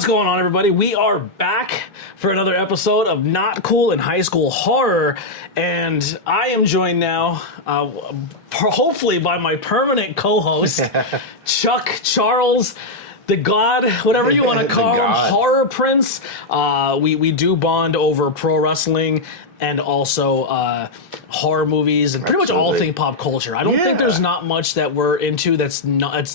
What's going on, everybody? We are back for another episode of Not Cool in High School Horror, and I am joined now, hopefully by my permanent co-host, Chuck Charles, the God, whatever you want to call him, Horror Prince. We do bond over pro wrestling and also horror movies and pretty much all things pop culture. I don't think there's not much that we're into that's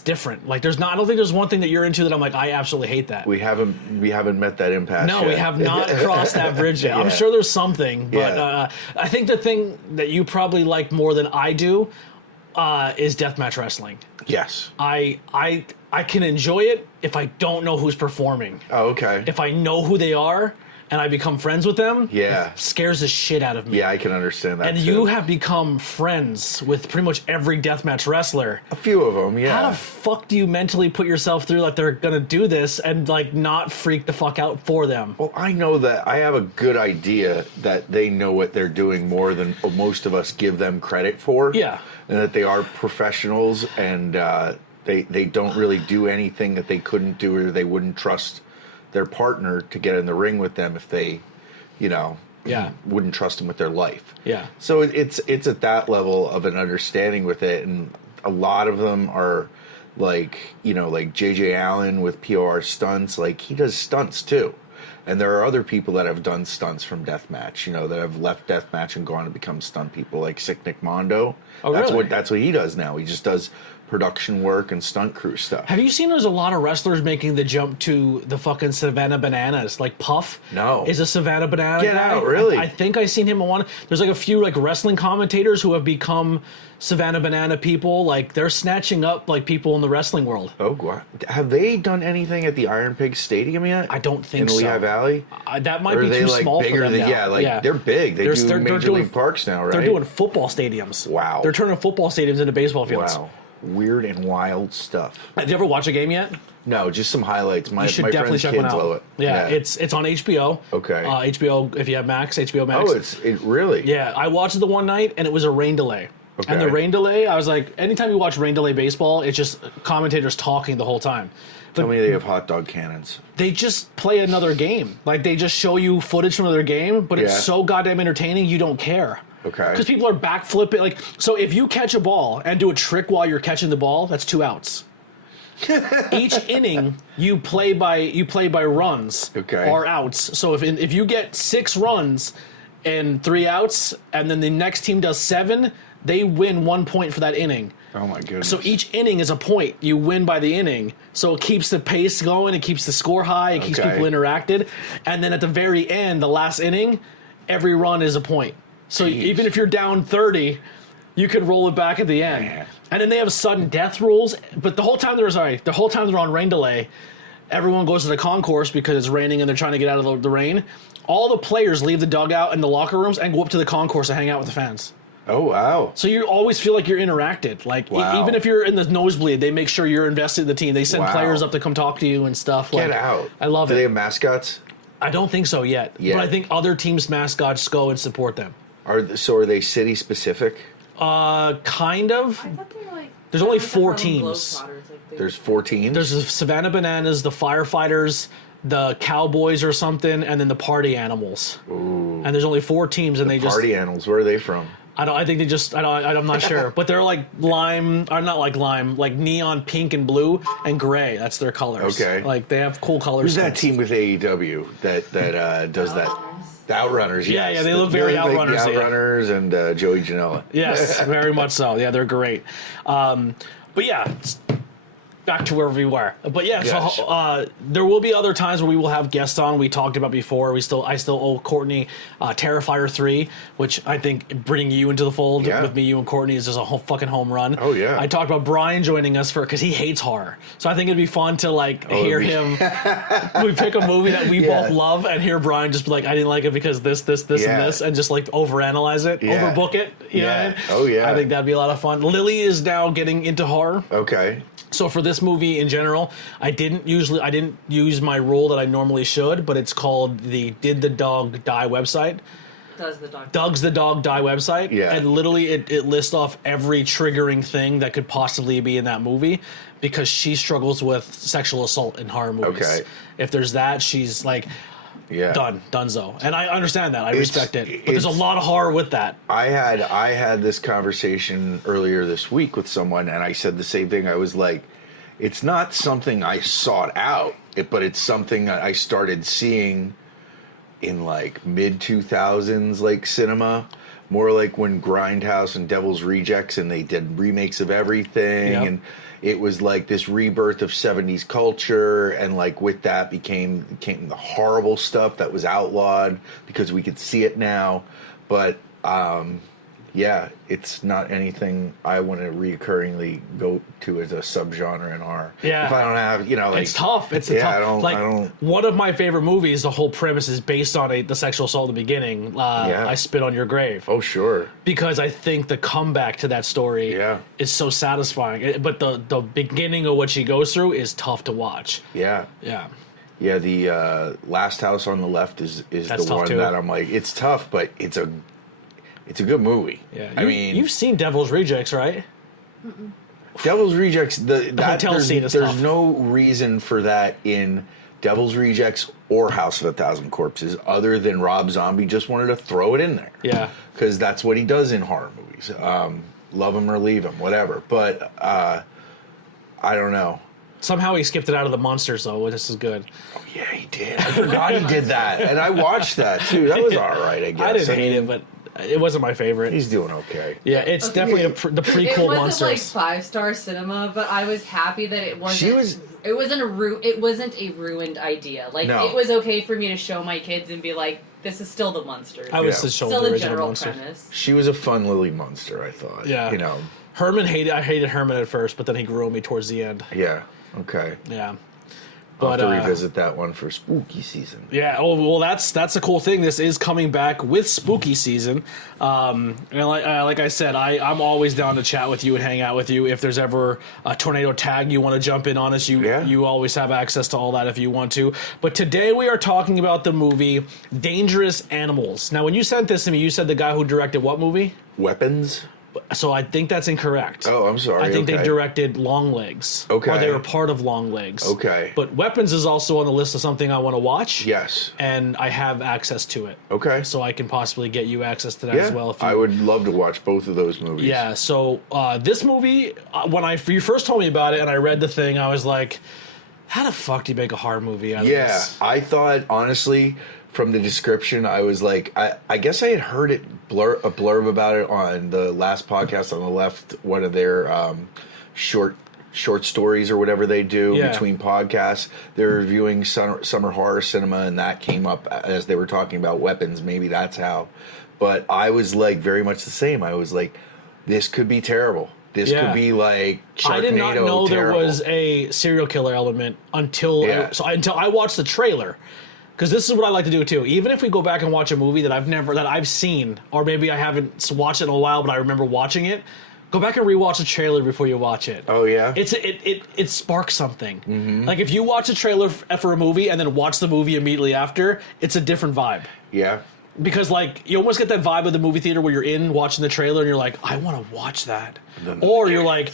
different. Like there's not. I don't think there's one thing that you're into that I'm like, I absolutely hate that. We haven't met that impasse. No, yet. we have not crossed that bridge yet. I'm sure there's something, but I think the thing that you probably like more than I do is deathmatch wrestling. Yes. I can enjoy it if I don't know who's performing. Oh, okay. If I know who they are and I become friends with them, it scares the shit out of me. Yeah, I can understand that. And you have become friends with pretty much every deathmatch wrestler. A few of them, yeah. How the fuck do you mentally put yourself through like they're gonna do this and like not freak the fuck out for them? Well, I know that I have a good idea that they know what they're doing more than most of us give them credit for. Yeah. And that they are professionals and they don't really do anything that they couldn't do or they wouldn't trust their partner to get in the ring with them if they, wouldn't trust them with their life. Yeah. So it's at that level of an understanding with it, and a lot of them are like JJ Allen with POR stunts. Like he does stunts too, and there are other people that have done stunts from deathmatch. That have left deathmatch and gone to become stunt people, like Sick Nick Mondo. Oh, really? That's what he does now. He just does production work and stunt crew stuff. Have you seen there's a lot of wrestlers making the jump to the fucking Savannah Bananas? Like Puff is a Savannah Banana Get guy. out, really? I think I seen him on one. There's like a few like wrestling commentators who have become Savannah Banana people. Like they're snatching up like people in the wrestling world. Oh, God. Have they done anything at the Iron Pig Stadium yet? I don't think so. In Lehigh Valley? That might be too small for them now. They're big. They're Major League Parks now, right? They're doing football stadiums. Wow. They're turning football stadiums into baseball fields. Wow. Weird and wild stuff. Have you ever watched a game yet? No, just some highlights. You should definitely check one out. Love it. Yeah, it's on HBO. Okay. HBO, if you have Max, HBO Max. Oh, it really? Yeah, I watched it the one night, and it was a rain delay. Okay. And the rain delay, I was like, anytime you watch rain delay baseball, it's just commentators talking the whole time. Tell me they have hot dog cannons. They just play another game. Like, they just show you footage from another game, but it's so goddamn entertaining, you don't care. Okay. Because people are backflipping. Like, so if you catch a ball and do a trick while you're catching the ball, that's 2 outs. Each inning you play by runs or outs. So if you get 6 runs and 3 outs, and then the next team does 7, they win 1 point for that inning. Oh my goodness. So each inning is a point. You win by the inning. So it keeps the pace going, it keeps the score high, it keeps people interacted. And then at the very end, the last inning, every run is a point. So even if you're down 30, you could roll it back at the end. Man. And then they have sudden death rules. But the whole time they're on rain delay, everyone goes to the concourse because it's raining and they're trying to get out of the rain. All the players leave the dugout and the locker rooms and go up to the concourse and hang out with the fans. Oh, wow. So you always feel like you're interacted. Like, even if you're in the nosebleed, they make sure you're invested in the team. They send players up to come talk to you and stuff. Get out. I love it. Do they have mascots? I don't think so yet. But I think other teams' mascots go and support them. Are they city specific? Kind of. I thought they were like... There's only 4 teams. There's 4 teams? There's the Savannah Bananas, the Firefighters, the Cowboys or something, and then the Party Animals. Ooh. And there's only 4 teams, and Party Animals, where are they from? I'm not sure. But they're like like neon pink and blue and gray. That's their colors. Okay. Like they have cool colors. Who's that team with AEW that does that? The Outrunners, yes. Yeah, they look very Outrunners. Like the Outrunners and Joey Janela. Yes, very much so. Yeah, they're great. But yeah, back to where we were. But yeah, so there will be other times where we will have guests on. We talked about before. I still owe Courtney Terrifier 3, which I think bringing you into the fold with me, you and Courtney is just a whole fucking home run. Oh yeah. I talked about Brian joining us because he hates horror. So I think it'd be fun to hear him. We pick a movie that we both love and hear Brian just be like, I didn't like it because this, and this, and just like overanalyze it, overbook it. You know what I mean? Oh yeah. I think that'd be a lot of fun. Lily is now getting into horror. Okay. So for this movie in general, I didn't use my rule that I normally should, but it's called the Did the Dog Die website. Doug's the Dog Die website. Yeah. And literally it lists off every triggering thing that could possibly be in that movie because she struggles with sexual assault in horror movies. Okay. If there's that, she's like, Yeah. Donezo. And I understand that. I respect it. But there's a lot of horror with that. I had this conversation earlier this week with someone, and I said the same thing. I was like, it's not something I sought out, but it's something that I started seeing in like mid 2000s like cinema, more like when Grindhouse and Devil's Rejects and they did remakes of everything. Yep. And it was like this rebirth of 70s culture, and like with that came the horrible stuff that was outlawed because we could see it now. But yeah, it's not anything I want to reoccurringly go to as a subgenre in horror. Yeah. If I don't have, like, it's tough. It's yeah, tough. I like, don't. One of my favorite movies, the whole premise is based on the sexual assault in the beginning. Yeah. I Spit on Your Grave. Oh, sure. Because I think the comeback to that story is so satisfying. But the beginning of what she goes through is tough to watch. Yeah. Yeah. Yeah, the Last House on the Left is That's the tough one too. that I'm like, it's tough, but it's a good movie. Yeah. I mean, you've seen Devil's Rejects, right? Devil's Rejects, hotel scene is there's tough. no reason for that in Devil's Rejects or House of a Thousand Corpses other than Rob Zombie just wanted to throw it in there. Yeah. Because that's what he does in horror movies. Love him or leave him, whatever. But I don't know. Somehow he skipped it out of the monsters, though, which is good. Oh, yeah, he did. I forgot he did that. And I watched that, too. That was all right, I guess. I didn't hate it, but it wasn't my favorite. He's doing okay. Yeah, it's definitely the prequel It wasn't monsters. like 5-star cinema, but I was happy that it wasn't. She was- It wasn't a ruined idea. Like No. it was okay for me to show my kids and be like, "This is still the monsters." I was Yeah. just showing Still the the original general monsters. premise. She was a fun Lily Munster, I thought. Yeah. Herman I hated Herman at first, but then he grew on me towards the end. Yeah. Okay. Yeah. I'll But have to revisit that one for spooky season. yeah, well, that's the cool thing. This is coming back with spooky season, and like I said, I'm always down to chat with you and hang out with you. If there's ever a tornado tag you want to jump in on us, you always have access to all that if you want to. But today we are talking about the movie Dangerous Animals. Now, when you sent this to me, you said the guy who directed what movie? Weapons? So I think that's incorrect. Oh, I'm sorry. I think okay. they directed Longlegs. Okay. Or they were part of Longlegs. Okay. But Weapons is also on the list of something I want to watch. Yes. And I have access to it. Okay. So I can possibly get you access to that Yeah, as well. If you, I would love to watch both of those movies. Yeah, so this movie, when you first told me about it and I read the thing, I was like, how the fuck do you make a horror movie out of Yeah, this? I thought, honestly, from the description, I was like, I guess I had heard a blurb about it on the last podcast on the left, one of their short stories or whatever they do between podcasts. They're reviewing summer horror cinema, and that came up as they were talking about Weapons. Maybe that's how. But I was like very much the same. I was like, this could be terrible. This could be like Sharknado. I did not know terrible. there was a serial killer element until until I watched the trailer. Because this is what I like to do too. Even if we go back and watch a movie that I've seen, or maybe I haven't watched it in a while, but I remember watching it, go back and rewatch the trailer before you watch it. Oh yeah, it sparks something. Mm-hmm. Like if you watch a trailer for a movie and then watch the movie immediately after, it's a different vibe. yeah. Because like you almost get that vibe of the movie theater where you're in watching the trailer and you're like, I want to watch that, or you're like,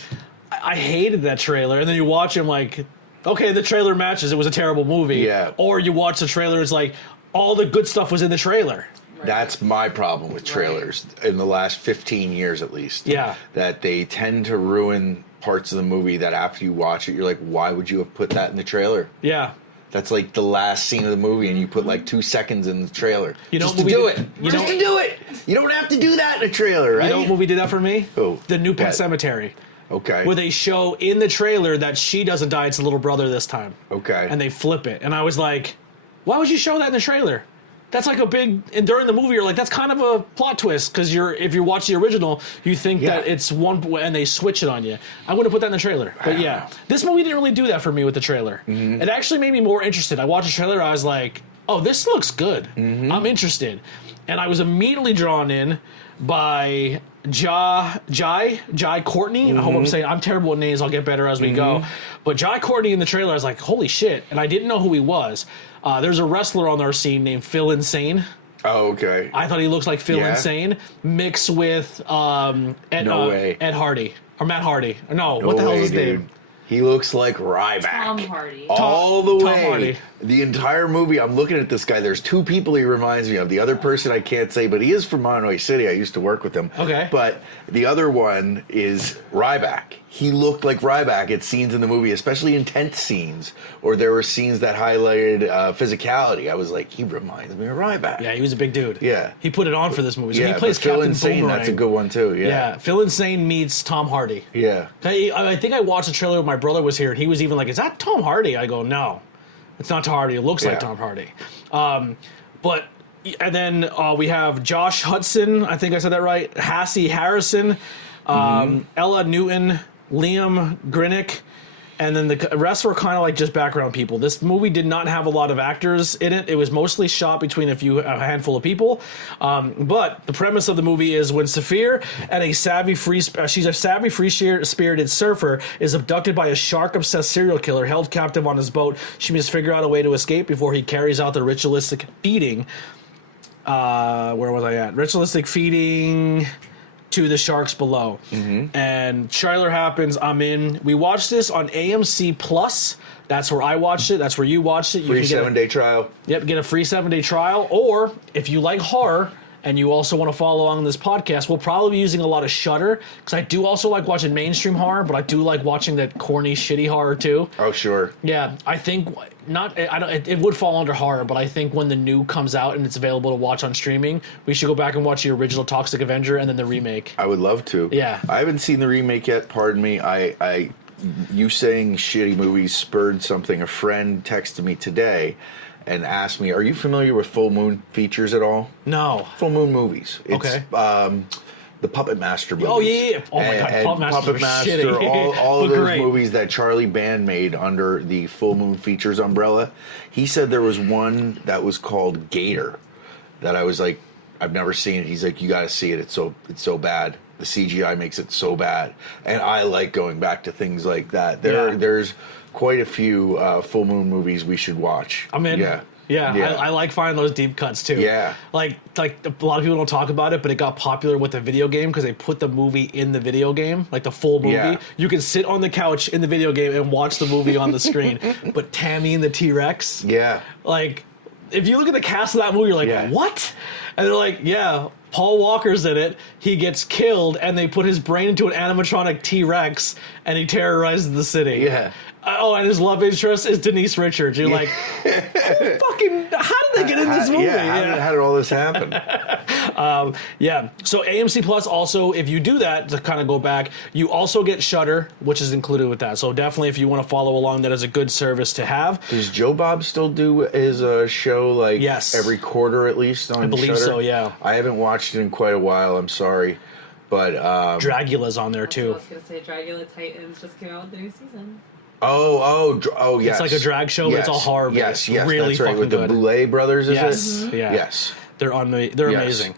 I hated that trailer, and then you watch it like, okay, the trailer matches. It was a terrible movie. Yeah. Or you watch the trailer, it's like all the good stuff was in the trailer. Right. That's my problem with trailers in the last 15 years at least. Yeah. That they tend to ruin parts of the movie that after you watch it, you're like, why would you have put that in the trailer? Yeah. That's like the last scene of the movie, and you put like 2 seconds in the trailer. You know just what to movie do did- it. Just to do it. You don't have to do that in a trailer, right? You know what movie did that for me? Who? The New Pet What? Cemetery. Okay. Where they show in the trailer that she doesn't die, it's the little brother this time. Okay. And they flip it. And I was like, why would you show that in the trailer? That's like a big, and during the movie you're like, that's kind of a plot twist, because if you watch the original, you think that it's one, and they switch it on you. I wouldn't put that in the trailer. But yeah, this movie didn't really do that for me with the trailer. Mm-hmm. It actually made me more interested. I watched the trailer, I was like, oh, this looks good. Mm-hmm. I'm interested. And I was immediately drawn in by Jai Courtney. I hope I'm saying, I'm terrible with names, I'll get better as we go. But Jai Courtney in the trailer, I was like, holy shit. And I didn't know who he was. There's a wrestler on our scene named Phil Insane. Oh, okay. I thought he looks like Phil Yeah? Insane mixed with Ed, No way. Ed Hardy or Matt Hardy. No, what the hell's his name? He looks like Ryback. Tom Hardy. All the Tom way. Hardy. The entire movie, I'm looking at this guy. There's two people he reminds me of. The other person I can't say, but he is from Monterey City. I used to work with him. Okay. But the other one is Ryback. He looked like Ryback at scenes in the movie, especially intense scenes, or there were scenes that highlighted physicality. I was like, he reminds me of Ryback. Yeah, he was a big dude. Yeah. He put it on for this movie. So Yeah, he plays but Phil Captain Insane, Boomerang. that's a good one too. Yeah, Yeah. Phil Insane meets Tom Hardy. Yeah. I think I watched the trailer when my brother was here, and he was even like, "Is that Tom Hardy?" I go, "No, it's not Tom Hardy. It looks like Yeah. Tom Hardy." And then we have Josh Hudson. I think I said that right. Hassie Harrison, Ella Newton, Liam Grinnick. And then the rest were kind of like just background people. This movie did not have a lot of actors in it. It was mostly shot between a handful of people. But the premise of the movie is when Saphir, and she's a savvy, free-spirited surfer, is abducted by a shark-obsessed serial killer held captive on his boat. She must figure out a way to escape before he carries out the ritualistic feeding. Where was I at? Ritualistic feeding to the sharks below. And trailer happens, I'm in. We watched this on AMC Plus. That's where I watched it. That's where you watched it. You Free can get 7-day trial. get a free 7-day trial. Or if you like horror and you also want to follow along this podcast, we'll probably be using a lot of Shudder, because I do also like watching mainstream horror, but I do like watching that corny, shitty horror too. Oh, sure. Yeah, I think it would fall under horror, but I think when the new comes out and it's available to watch on streaming, we should go back and watch the original Toxic Avenger and then the remake. I would love to. Yeah. I haven't seen the remake yet. Pardon me. You saying shitty movies spurred something. A friend texted me today and asked me, "Are you familiar with Full Moon Features at all?" No. Full Moon Movies. It's, Okay. The Puppet Master movies. Oh, yeah. Oh, my God. And Puppet Master's Puppet Master, shitty. all of But those great. movies that Charlie Band made under the Full Moon Features umbrella. He said there was one that was called Gator that I was like, I've never seen it. He's like, you got to see it. It's so bad. The CGI makes it so bad. And I like going back to things like that. There's quite a few Full Moon movies we should watch. I'm in. Yeah. I like finding those deep cuts too. Yeah. Like a lot of people don't talk about it, but it got popular with the video game because they put the movie in the video game, like the full movie. Yeah. You can sit on the couch in the video game and watch the movie on the screen. But Tammy and the T-Rex, Yeah. like, if you look at the cast of that movie, you're like, Yeah. what? And they're like, yeah, Paul Walker's in it. He gets killed, and they put his brain into an animatronic T-Rex, and he terrorizes the city. Yeah. Oh, and his love interest is Denise Richards. You're like, fucking, how did they get in this movie? How did all this happen? Yeah. So AMC Plus also, if you do that, to kind of go back, you also get Shudder, which is included with that. So definitely, if you want to follow along, that is a good service to have. Does Joe Bob still do his show like Yes. every quarter at least on I believe Shudder? so, yeah. I haven't watched it in quite a while. I'm sorry, but Dragula's on there I too. was gonna say Dragula Titans just came out with a new season. yes, It's like a drag show, but it's all horror based. Yes, Really that's right. fucking With good. the Boulet brothers, is Yes. it? Yeah. Yes. They're amazing.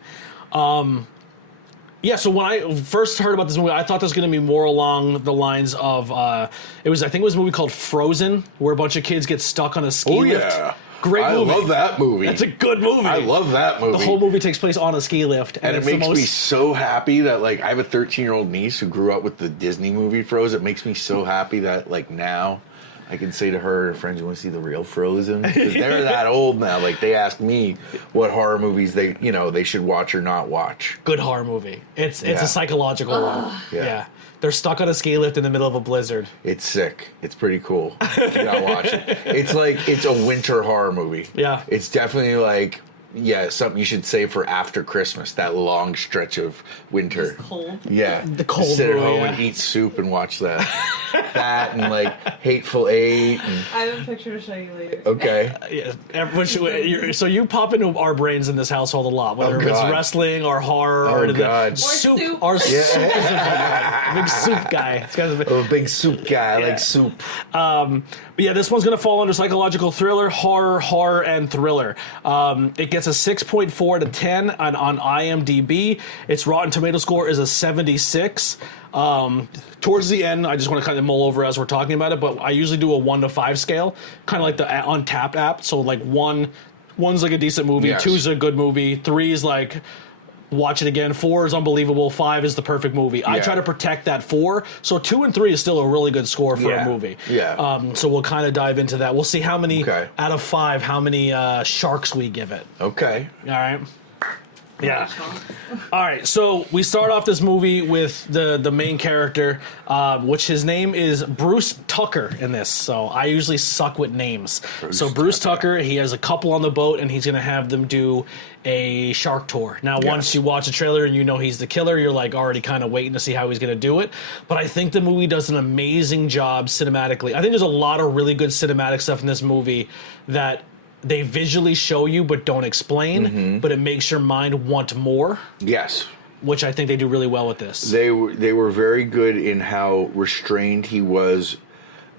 Yeah, so when I first heard about this movie, I thought this was going to be more along the lines of I think it was a movie called Frozen, where a bunch of kids get stuck on a ski Oh lift. yeah, Great movie. I love that movie. That's a good movie. I love that movie. The whole movie takes place on a ski lift, and it it's makes the most, me so happy that like I have a 13-year-old niece who grew up with the Disney movie Frozen. It makes me so happy that like now I can say to her and her friends, "You want to see the real Frozen?" Because they're that old now. Like they ask me what horror movies they should watch or not watch. good horror movie. It's Yeah. a psychological one. Yeah. They're stuck on a ski lift in the middle of a blizzard. It's sick. It's pretty cool. You gotta watch it. It's a winter horror movie. Yeah. It's definitely like something you should save for after Christmas. That long stretch of winter. Just cold. Yeah, The cold Just sit at movie, home yeah. and eat soup and watch that. That and like Hateful Eight. And, I have a picture to show you later. okay. Yeah, so you pop into our brains in this household a lot, whether Oh, it's God. wrestling or horror Oh, or God. Or soup. soup. Our soup is Yeah. a big soup guy. This guy's a big, I'm a big soup guy. I Yeah. like soup. But yeah, this one's going to fall under psychological thriller, horror, and thriller. It gets a 6.4 to 10 on IMDb. Its Rotten Tomato score is a 76. Towards the end, I just want to kind of mull over as we're talking about it, but I usually do a 1 to 5 scale, kind of like the Untapped app. So like 1, One's like a decent movie. Yes. 2's a good movie. 3 is like, watch it again. 4 is unbelievable. 5 is the perfect movie. I try to protect that 4. So 2 and 3 is still a really good score for a movie. Yeah. So we'll kind of dive into that. We'll see how many Okay. out of 5, how many sharks we give it. Okay. All right. Yeah. All right. So we start off this movie with the main character, which his name is Bruce Tucker in this. So I usually suck with names. Bruce Tucker, he has a couple on the boat, and he's going to have them do a shark tour. Now, once you watch the trailer and you know he's the killer, you're like already kind of waiting to see how he's going to do it. But I think the movie does an amazing job cinematically. I think there's a lot of really good cinematic stuff in this movie that they visually show you but don't explain, but it makes your mind want more. Yes. Which I think they do really well with this. They were very good in how restrained he was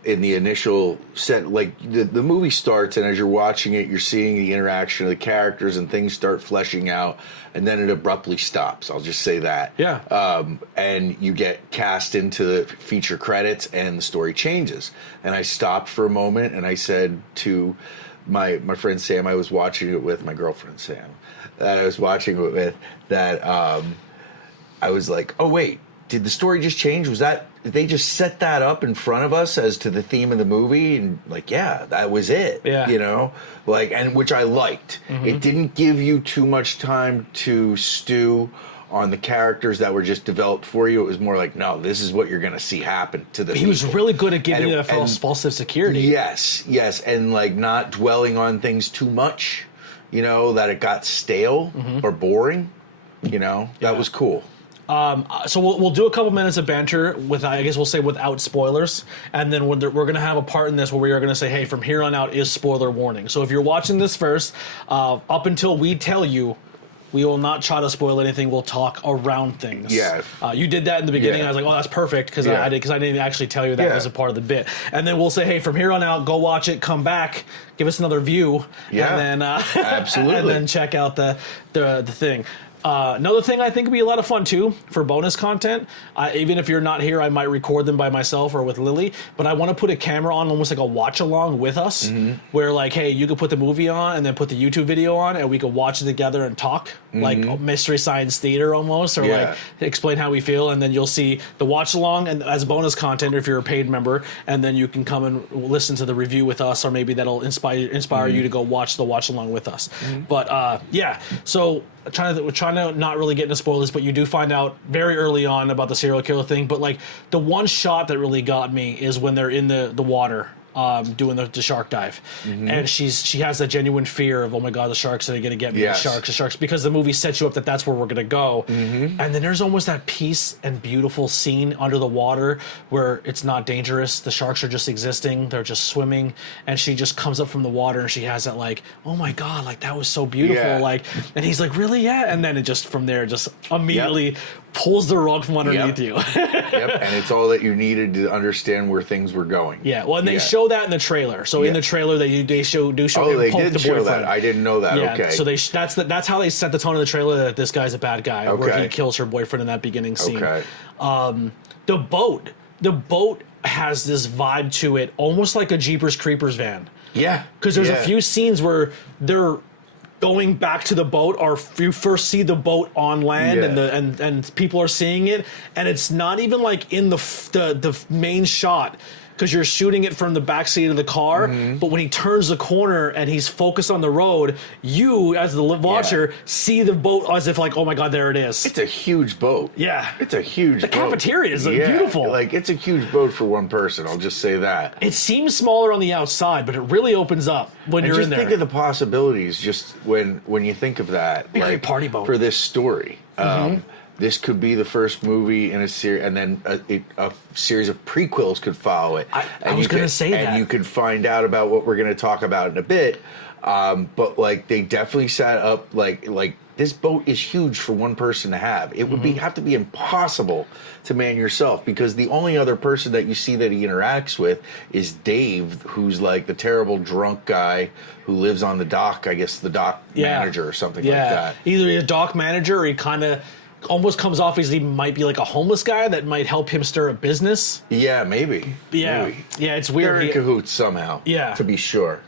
in the initial set. Like the movie starts, and as you're watching it, you're seeing the interaction of the characters, and things start fleshing out, and then it abruptly stops. I'll just say that. Yeah. And you get cast into the feature credits, and the story changes. And I stopped for a moment, and I said to my friend Sam, I was watching it with my girlfriend Sam, that I was watching it with, that I was like, oh wait, did the story just change? Did they just set that up in front of us as to the theme of the movie? And like, yeah, that was it. Yeah. You know, like, and which I liked. It didn't give you too much time to stew on the characters that were just developed for you. It was more like, no, this is what you're going to see happen to the He was really good at giving you that and false sense of security. Yes, and like not dwelling on things too much, you know, that it got stale or boring, you know. That was cool. So we'll do a couple minutes of banter with, I guess we'll say without spoilers, and then we're going to have a part in this where we are going to say, hey, from here on out is spoiler warning. So if you're watching this first, up until we tell you, we will not try to spoil anything. We'll talk around things. Yeah. You did that in the beginning. Yeah. I was like, oh, that's perfect, because Yeah. I didn't actually tell you that was a part of the bit. And then we'll say, hey, from here on out, go watch it, come back, give us another view, Yeah. and then Absolutely. and then check out the thing. Another thing I think would be a lot of fun too for bonus content. Even if you're not here, I might record them by myself or with Lily. But I want to put a camera on, almost like a watch along with us, where like, hey, you could put the movie on and then put the YouTube video on, and we could watch it together and talk like Mystery Science Theater almost, or like explain how we feel, and then you'll see the watch along and as bonus content if you're a paid member, and then you can come and listen to the review with us, or maybe that'll inspire you to go watch the watch along with us. But yeah, so. We're trying to not really get into spoilers, but you do find out very early on about the serial killer thing. But like the one shot that really got me is when they're in the water doing the shark dive, and she has that genuine fear of, oh my god, the sharks are gonna get me. Yes. The sharks, because the movie sets you up that that's where we're gonna go. And then there's almost that peace and beautiful scene under the water where it's not dangerous, the sharks are just existing, they're just swimming, and she just comes up from the water and she has that like, oh my god, like that was so beautiful. Yeah. Like, and he's like, really? Yeah. And then it just from there just immediately pulls the rug from underneath you. Yep, and it's all that you needed to understand where things were going. Yeah, well, and they show that in the trailer. So in the trailer, they show Oh, him they poke did the show boyfriend. that. I didn't know that. Yeah, Okay. so that's how they set the tone of the trailer, that this guy's a bad guy, where Okay. he kills her boyfriend in that beginning scene. Okay. The boat has this vibe to it, almost like a Jeepers Creepers van. Yeah. Because there's a Yeah. few scenes where they're going back to the boat, or you first see the boat on land, Yeah. and people are seeing it, and it's not even like in the main shot, because you're shooting it from the back seat of the car. But when he turns the corner and he's focused on the road, you as the watcher see the boat as if like, oh my god, there it is. It's a huge boat. Yeah. It's a huge The boat. cafeteria is beautiful. Like, it's a huge boat for one person. I'll just say that. It seems smaller on the outside, but it really opens up when And you're just in there. think of the possibilities just when you think of that. Be like a party boat. For this story. This could be the first movie in a series, and then a series of prequels could follow it. I was going to say that. And you could find out about what we're going to talk about in a bit. But like, they definitely set up like this boat is huge for one person to have. It would have to be impossible to man yourself, because the only other person that you see that he interacts with is Dave, who's like the terrible drunk guy who lives on the dock. I guess the dock manager or something like that. Either a dock manager, or he kind of almost comes off as he might be like a homeless guy that might help him stir a business. Yeah, maybe. Yeah, Maybe. yeah, it's They're weird. in cahoots somehow. Yeah. To be sure.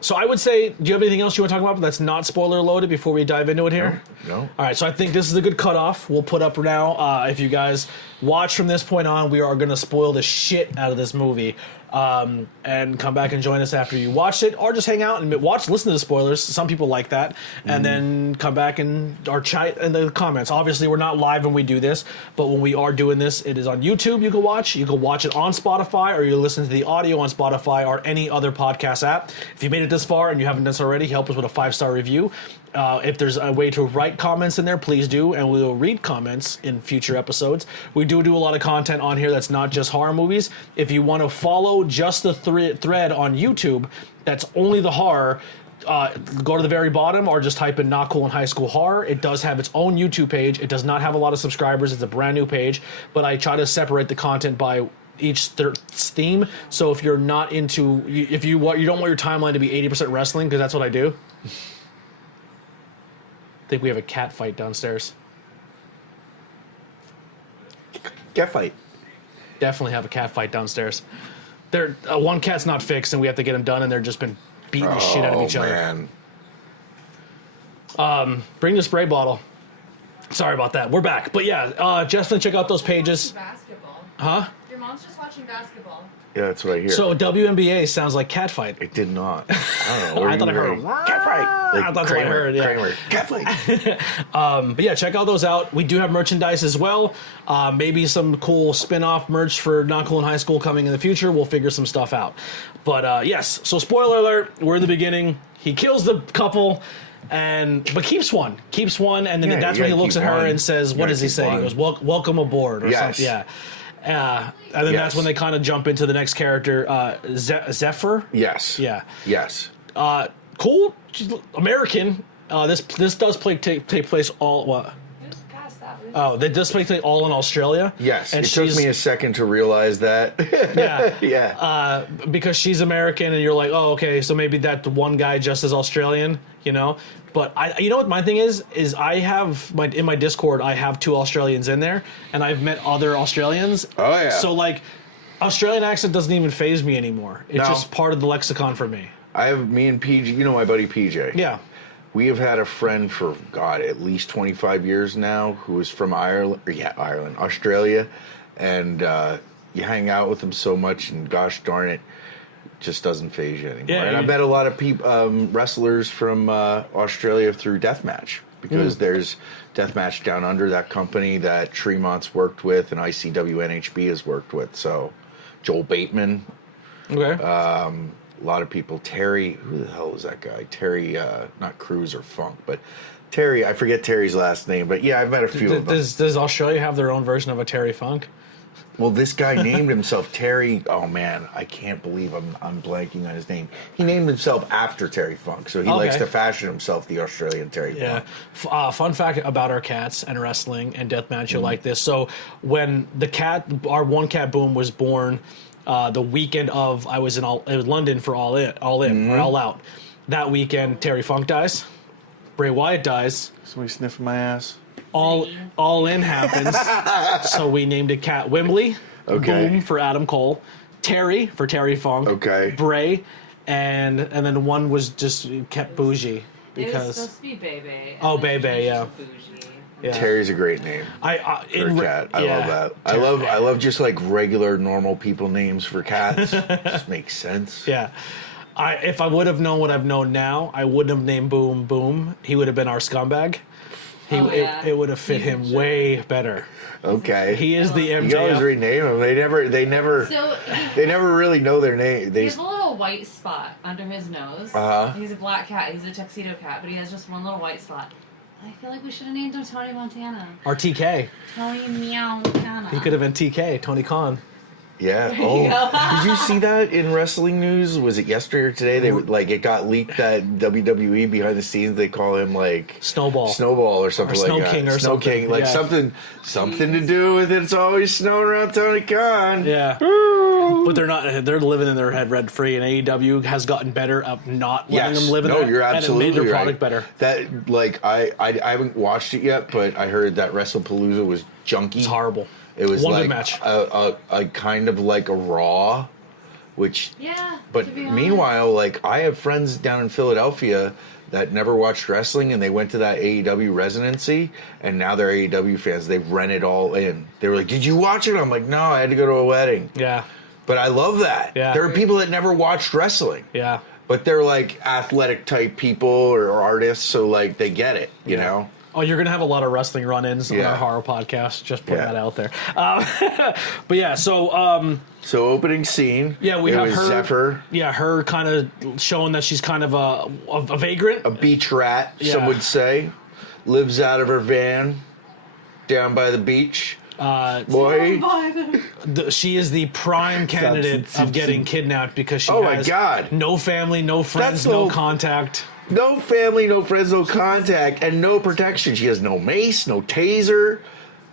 So I would say, do you have anything else you want to talk about that's not spoiler loaded before we dive into it here? No. All right, so I think this is a good cutoff. We'll put up now. If you guys watch from this point on, we are going to spoil the shit out of this movie. And come back and join us after you watch it, or just hang out and listen to the spoilers. Some people like that, and then come back and or chat in the comments. Obviously, we're not live when we do this, but when we are doing this, it is on YouTube. You can watch it on Spotify, or you listen to the audio on Spotify or any other podcast app. If you made it this far and you haven't done so already, help us with a 5-star review. If there's a way to write comments in there, please do, and we will read comments in future episodes. We do a lot of content on here that's not just horror movies. If you want to follow just the thread on YouTube, that's only the horror, go to the very bottom or just type in Not Cool in High School Horror. It does have its own YouTube page. It does not have a lot of subscribers. It's a brand new page, but I try to separate the content by each theme. So if you're not into, if you don't want your timeline to be 80% wrestling, because that's what I do. I think we have a cat fight downstairs. Cat fight. Definitely have a cat fight downstairs. They're one cat's not fixed, and we have to get them done, and they're just been beating the shit out of each other. Bring the spray bottle. Sorry about that. We're back, but yeah, Justin, check out those pages. Basketball. Huh? Your mom's just watching basketball. Yeah, that's what I hear. So WNBA sounds like cat fight. it did not. I don't know. I thought I heard cat fight. Like I thought that's what I heard. Yeah. Kramer. Cat fight. But yeah, check all those out. We do have merchandise as well. Maybe some cool spin-off merch for Not Cool in High School coming in the future. We'll figure some stuff out. But yes, so spoiler alert, we're in the beginning. He kills the couple, but keeps one, and then that's when he looks at her and says, what does he say? He goes, welcome aboard, or something. Yeah. And then that's when they kind of jump into the next character, Zephyr. Yes. Yeah. Yes. Cool. American. This does take place all what? Oh, they just take all in Australia. Yes. And it took me a second to realize that. Yeah. Yeah. Because she's American, and you're like, oh, okay, so maybe that one guy just is Australian, you know. But you know what my thing is I have in my Discord I have 2 Australians in there, and I've met other Australians. Oh yeah. So like, Australian accent doesn't even faze me anymore. It's just part of the lexicon for me. Me and PJ, you know my buddy PJ. Yeah. We have had a friend for, God, at least 25 years now who is from Australia. And you hang out with him so much, and gosh darn it, just doesn't faze you anymore. Yeah, and I met a lot of wrestlers from Australia through Deathmatch, because there's Deathmatch Down Under, that company that Tremont's worked with and ICW NHB has worked with. So Joel Bateman. Okay. A lot of people. Terry, who the hell was that guy? Terry, not Cruz or Funk, but Terry. I forget Terry's last name, but yeah, I've met a few of them. Does Australia have their own version of a Terry Funk? Well, this guy named himself Terry. Oh man, I can't believe I'm blanking on his name. He named himself after Terry Funk, so he likes to fashion himself the Australian Terry Funk. Fun fact about our cats and wrestling and deathmatch, you'll like this. So when our one cat Boom was born, the weekend of I was in London for All In or All Out. That weekend, Terry Funk dies, Bray Wyatt dies. Somebody sniffing my ass. All In happens. So we named it Cat Wembley. Okay. Boom for Adam Cole. Terry for Terry Funk. Okay. Bray, and then one was just kept bougie It because was supposed to be Bebe. Oh, Bebe, yeah. Bougie. Yeah. Terry's a great name for a cat. I love that. I love just like regular normal people names for cats. Just makes sense. Yeah. If I would have known what I've known now, I wouldn't have named Boom Boom. He would have been our scumbag. It would have fit him way better. Okay. He is the MJF. You always rename them. They never really know their name. He has a little white spot under his nose. He's a black cat. He's a tuxedo cat, but he has just one little white spot. I feel like we should have named him Tony Montana. Or TK. Tony Meow Montana. He could have been TK, Tony Khan. Yeah. Oh, did you see that in wrestling news? Was it yesterday or today? It got leaked that WWE behind the scenes they call him like Snowball or something or like Snow that. King or Snow something. King, like something to do with it's always snowing around Tony Khan. Yeah. But they're not. They're living in their head rent free, and AEW has gotten better at not letting them live in there. No, you're absolutely and it made their right. product better. That I haven't watched it yet, but I heard that WrestlePalooza was junky. It's horrible. It was One like good match. A kind of like a Raw, which Yeah. but to be honest. meanwhile, like I have friends down in Philadelphia that never watched wrestling, and they went to that AEW residency, and now they're AEW fans. They've rented all in. They were like, "Did you watch it?" I'm like, "No, I had to go to a wedding." Yeah. But I love that. Yeah. There are people that never watched wrestling. Yeah. But they're like athletic type people or artists, so like they get it, you know? Oh, you're gonna have a lot of wrestling run-ins on Yeah. our horror podcast. Just putting Yeah. that out there. But yeah, so So opening scene. yeah, we it have was her. Zephyr, Yeah, her kind of showing that she's kind of a vagrant. a beach rat, some Yeah. would say, lives out of her van down by the beach. Boy, She is the prime candidate of getting kidnapped because she Oh my has God. no family, no friends, That's no no- contact. no family, no friends, no contact, and no protection. She has no mace, no taser.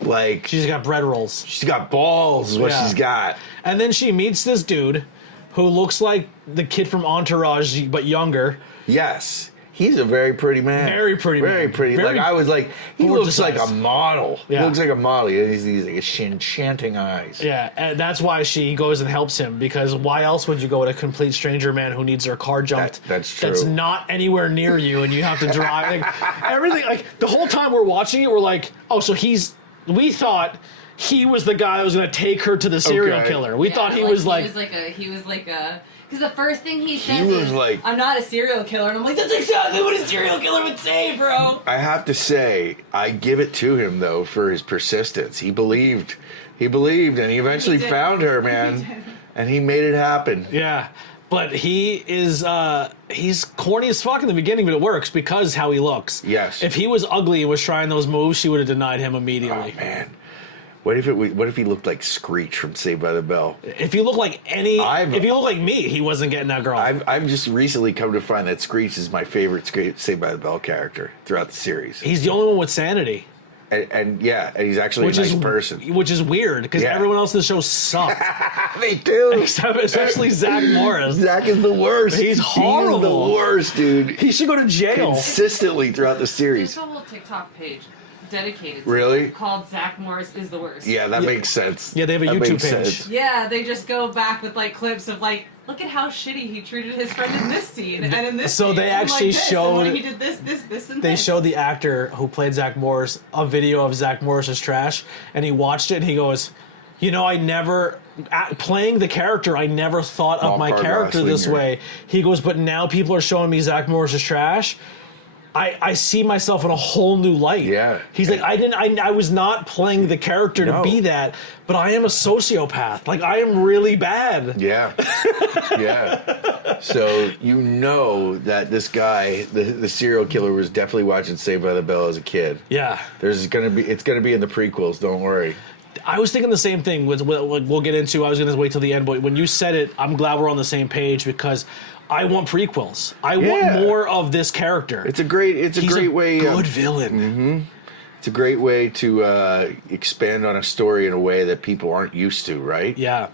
Like, She's got bread rolls. she's got balls, is what Yeah. she's got. And then she meets this dude who looks like the kid from Entourage, but younger. Yes. He's a very pretty man. Very pretty Very man. pretty. Very like, I was like, he gorgeous looks like eyes. a model. Yeah. He looks like a model. He has these like, enchanting eyes. Yeah, and that's why she goes and helps him, because why else would you go with a complete stranger man who needs their car jumped? That's true. That's not anywhere near you, and you have to drive. Like, everything, like, the whole time we're watching it, we're like, oh, so we thought he was the guy that was going to take her to the serial Okay. killer. We thought he like, was like he was like a. Because the first thing he says was is, like- "I'm not a serial killer," and I'm like, "That's exactly what a serial killer would say, bro." I have to say, I give it to him, though, for his persistence. He believed. He believed, and he eventually He did. found her, He man. did. And he made it happen. yeah. But he is, he's corny as fuck in the beginning, but it works because how he looks. Yes. If he was ugly and was trying those moves, she would have denied him immediately. Oh, man. What if he looked like Screech from Saved by the Bell? If you look like if you look like me, he wasn't getting that girl. I've just recently come to find that Screech is my favorite Saved by the Bell character throughout the series. He's the only one with sanity, And he's actually a nice person. which is weird because Yeah. everyone else in the show sucks, They do. except especially Zach Morris. Zach is the worst. He's horrible. He's the worst, dude. He should go to jail. Consistently throughout the There's series. a whole TikTok page dedicated to Really? it called Zach Morris is the worst. Yeah, that makes sense. Yeah, they have a That YouTube makes page. sense. Yeah, they just go back with like clips of like, look at how shitty he treated his friend in this scene and in this. So scene, they and actually like this, showed- and like he did this, and They this. showed the actor who played Zach Morris a video of Zach Morris's trash, and he watched it and he goes, "You know, playing the character, I never thought of my Walmart character this Goslinger. way." He goes, "But now people are showing me Zach Morris's trash. I see myself in a whole new light." Yeah. He's like, I was not playing the character to No. be that, but I am a sociopath. Like, I am really bad. Yeah. Yeah. So you know that this guy, the serial killer, was definitely watching Saved by the Bell as a kid. Yeah. It's gonna be in the prequels. Don't worry. I was thinking the same thing. We'll get into. I was going to wait till the end, but when you said it, I'm glad we're on the same page because I want prequels. I want Yeah. more of this character. It's a great He's great a way. good villain. It's a great way to expand on a story in a way that people aren't used to, right? Yeah,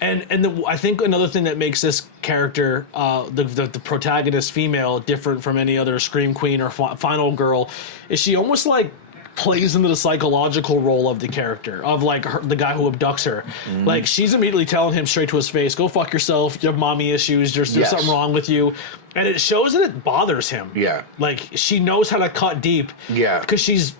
and I think another thing that makes this character, the protagonist female, different from any other Scream Queen or Final Girl, is she almost like plays into the psychological role of the character of like the guy who abducts her. Like she's immediately telling him straight to his face, "Go fuck yourself. You have mommy issues. There's Yes. something wrong with you," and it shows that it bothers him. Yeah. like she knows how to cut deep. Yeah. because she's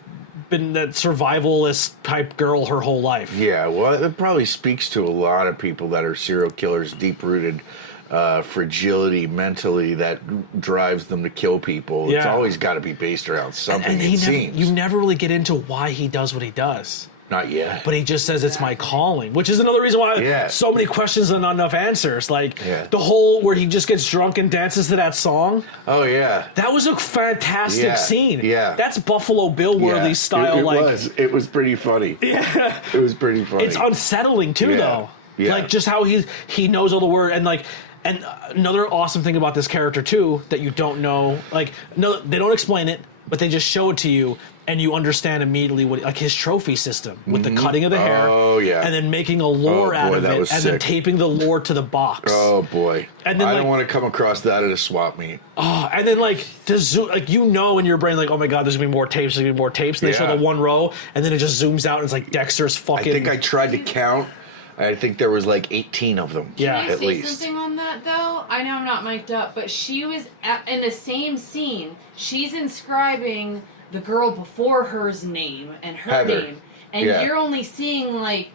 been that survivalist type girl her whole life. Yeah, well, it probably speaks to a lot of people that are serial killers, deep-rooted fragility mentally that drives them to kill people. It's Yeah. always got to be based around something, And it seems. you never really get into why he does what he does. Not yet. But he just says it's my calling, which is another reason why Yeah. so many questions and not enough answers. Like Yeah. the whole where he just gets drunk and dances to that song. Oh, yeah. That was a fantastic Yeah, scene. yeah. That's Buffalo Bill Worthy Yeah, style. it was pretty funny. Yeah. It was pretty funny. It's unsettling too, Yeah. though. Yeah. Like just how he knows all the word and another awesome thing about this character too that you don't know. Like no, they don't explain it, but they just show it to you, and you understand immediately what like his trophy system with the cutting of the hair. Oh, yeah. And then making a lore Oh, out boy, of that it, was and then sick. taping the lore to the box. Oh, boy. And then, I like- don't want to come across that at a swap meet. Oh, and then like to zoom, like you know in your brain like, oh my god, there's gonna be more tapes, and they show Yeah. the one row, and then it just zooms out and it's like Dexter's I fucking. think I tried to count I think there was like 18 of them. Yeah. Can I at say least. something on that though? I know I'm not mic'd up, but she was in the same scene. She's inscribing the girl before her's name and her Heather. name, and Yeah. you're only seeing like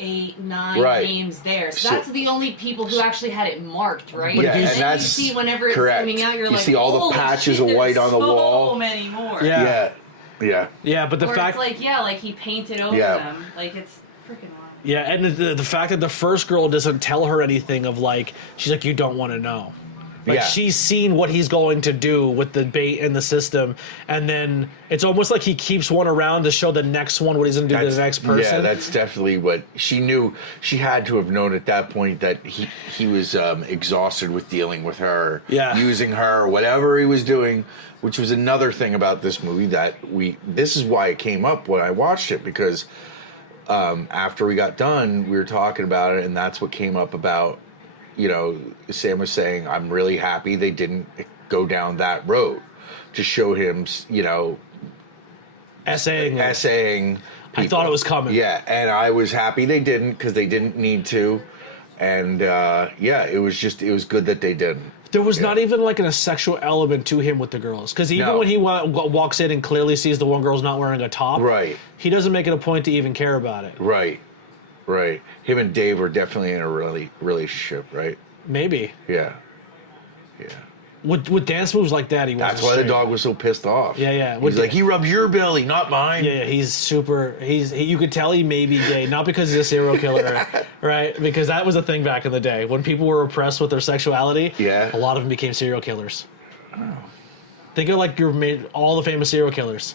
8, 9 Right. names there. So So- that's the only people who actually had it marked, right? Yeah, and and then that's you see whenever it's correct. coming out, you're You like, see all the "Holy patches shit, of white there's on the so wall." many more. Yeah. Yeah. Yeah, but the or fact, it's like he painted over Yeah. them. Like it's freaking wild. yeah, and the fact that the first girl doesn't tell her anything of like, she's like, you don't want to know. Like Yeah. she's seen what he's going to do with the bait in the system, and then it's almost like he keeps one around to show the next one what he's going to do to the next person. Yeah, that's definitely what she knew. She had to have known at that point that he was exhausted with dealing with her, Yeah. using her, whatever he was doing, which was another thing about this movie that this is why it came up when I watched it, because after we got done, we were talking about it, and that's what came up about, Sam was saying, I'm really happy they didn't go down that road to show him, Essaying. people. I thought it was coming. Yeah, and I was happy they didn't, because they didn't need to. And it was good that they didn't. There was not even like a sexual element to him with the girls, because even No. when he walks in and clearly sees the one girl's not wearing a top, Right. he doesn't make it a point to even care about it. Right. Him and Dave were definitely in a relationship, right? Maybe Yeah. with dance moves like that, he wasn't That's why straight. the dog was so pissed off. Yeah. He's like, he rubs your belly, not mine. Yeah, he's super. You could tell he may be gay, not because he's a serial killer, right? Because that was a thing back in the day when people were oppressed with their sexuality. Yeah. A lot of them became serial killers. Think of like all the famous serial killers.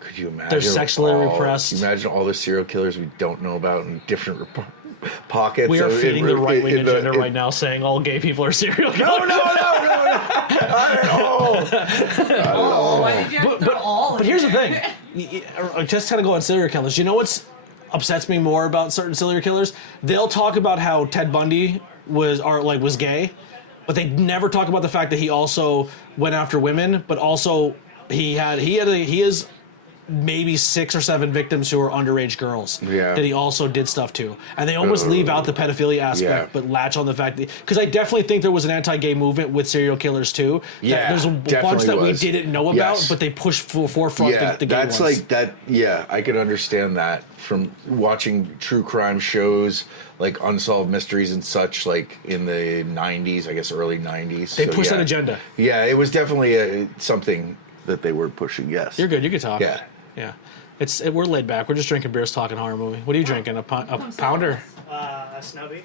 Could you imagine? They're sexually repressed. Can you imagine all the serial killers we don't know about in different pockets? We are feeding the right wing agenda in- right now, saying all gay people are serial killers. No. I don't know. Oh, why did you have to throw all? But here's the thing. Just kind of go on serial killers. You know what's upsets me more about certain serial killers? They'll talk about how Ted Bundy was gay, but they never talk about the fact that he also went after women, but also he is maybe 6 or 7 victims who are underage girls that he also did stuff to, and they almost leave out the pedophilia aspect, but latch on the fact that, because I definitely think there was an anti-gay movement with serial killers too. Yeah, there's a bunch definitely that was. we didn't know about, Yes. but they pushed forefront the gay that's ones. like that. Yeah, I can understand that from watching true crime shows like Unsolved Mysteries and such, like in the 90s, I guess early 90s. They pushed that agenda. Yeah, it was definitely something that they were pushing. Yes, You're good. You can talk. Yeah. Yeah. We're laid back. We're just drinking beers, talking horror movie. What are you drinking? A pounder? A snubby.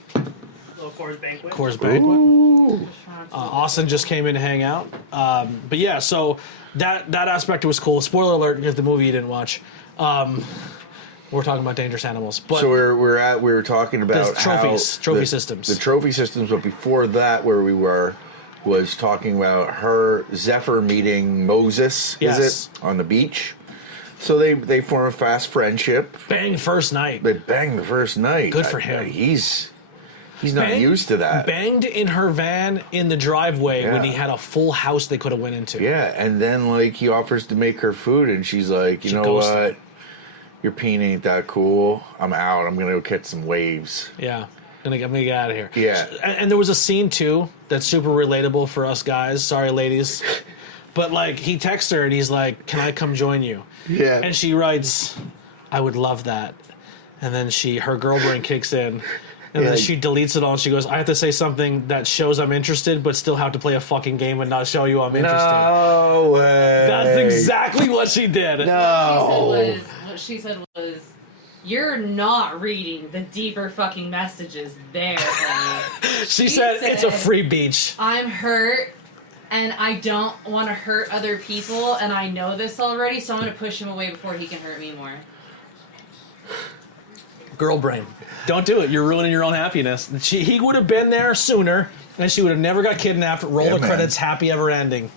Little Coors Banquet. Coors Banquet. Austin just came in to hang out. But yeah, so that aspect was cool. Spoiler alert, because the movie you didn't watch. We're talking about dangerous animals. But So we were talking about The trophies, how trophy the- systems. The trophy systems, but before that, where we were was talking about her Zephyr meeting Moses. Yes. Is it on the beach? So they form a fast friendship. bang first night. They bang the first night. Good for him. He's not Bang- used to that. Banged in her van in the driveway when Yeah. he had a full house they could have went into. Yeah, and then like he offers to make her food, and she's like, you She know ghosted what? Your peen ain't that cool. I'm out. I'm gonna go catch some waves. Yeah. I'm gonna get out of here. Yeah. And there was a scene too that's super relatable for us guys. Sorry, ladies. But like he texts her and he's like, "Can I come join you?" Yeah. And she writes, "I would love that." And then her girl brain kicks in. And Yeah. then she deletes it all and she goes, "I have to say something that shows I'm interested, but still have to play a fucking game and not show you I'm interested." No way. That's exactly what she did. No. What she said was, "You're not reading the deeper fucking messages there, honey." She said, "It's a free beach." I'm hurt, and I don't want to hurt other people, and I know this already, so I'm going to push him away before he can hurt me more. Girl brain. Don't do it. You're ruining your own happiness. He would have been there sooner, and she would have never got kidnapped. Roll Yeah, the man. credits, happy ever ending.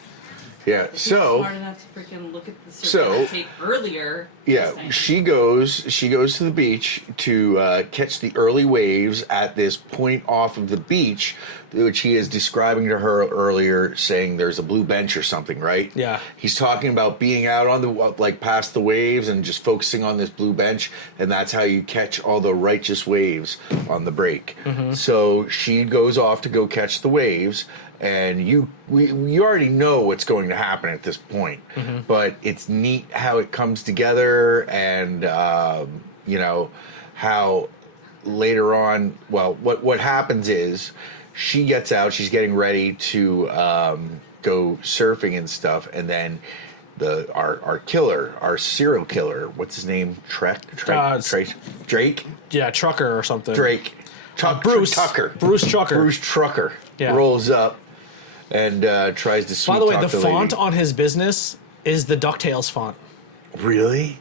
Yeah. He's So smart enough to freaking look at the surveillance tape earlier. yeah, she goes to the beach to catch the early waves at this point off of the beach, which he is describing to her earlier, saying there's a blue bench or something, right? Yeah. He's talking about being out on the like past the waves and just focusing on this blue bench, and that's how you catch all the righteous waves on the break. So she goes off to go catch the waves. And you already know what's going to happen at this point, but it's neat how it comes together, and you know how later on. Well, what happens is she gets out, she's getting ready to go surfing and stuff, and then our killer, our serial killer, what's his name? Drake. Yeah, Trucker or something. Drake. Bruce Tucker. Bruce Trucker. Bruce Trucker Yeah. rolls up and tries to sweet By the way, talk the font lady. on his business is the DuckTales font. Really?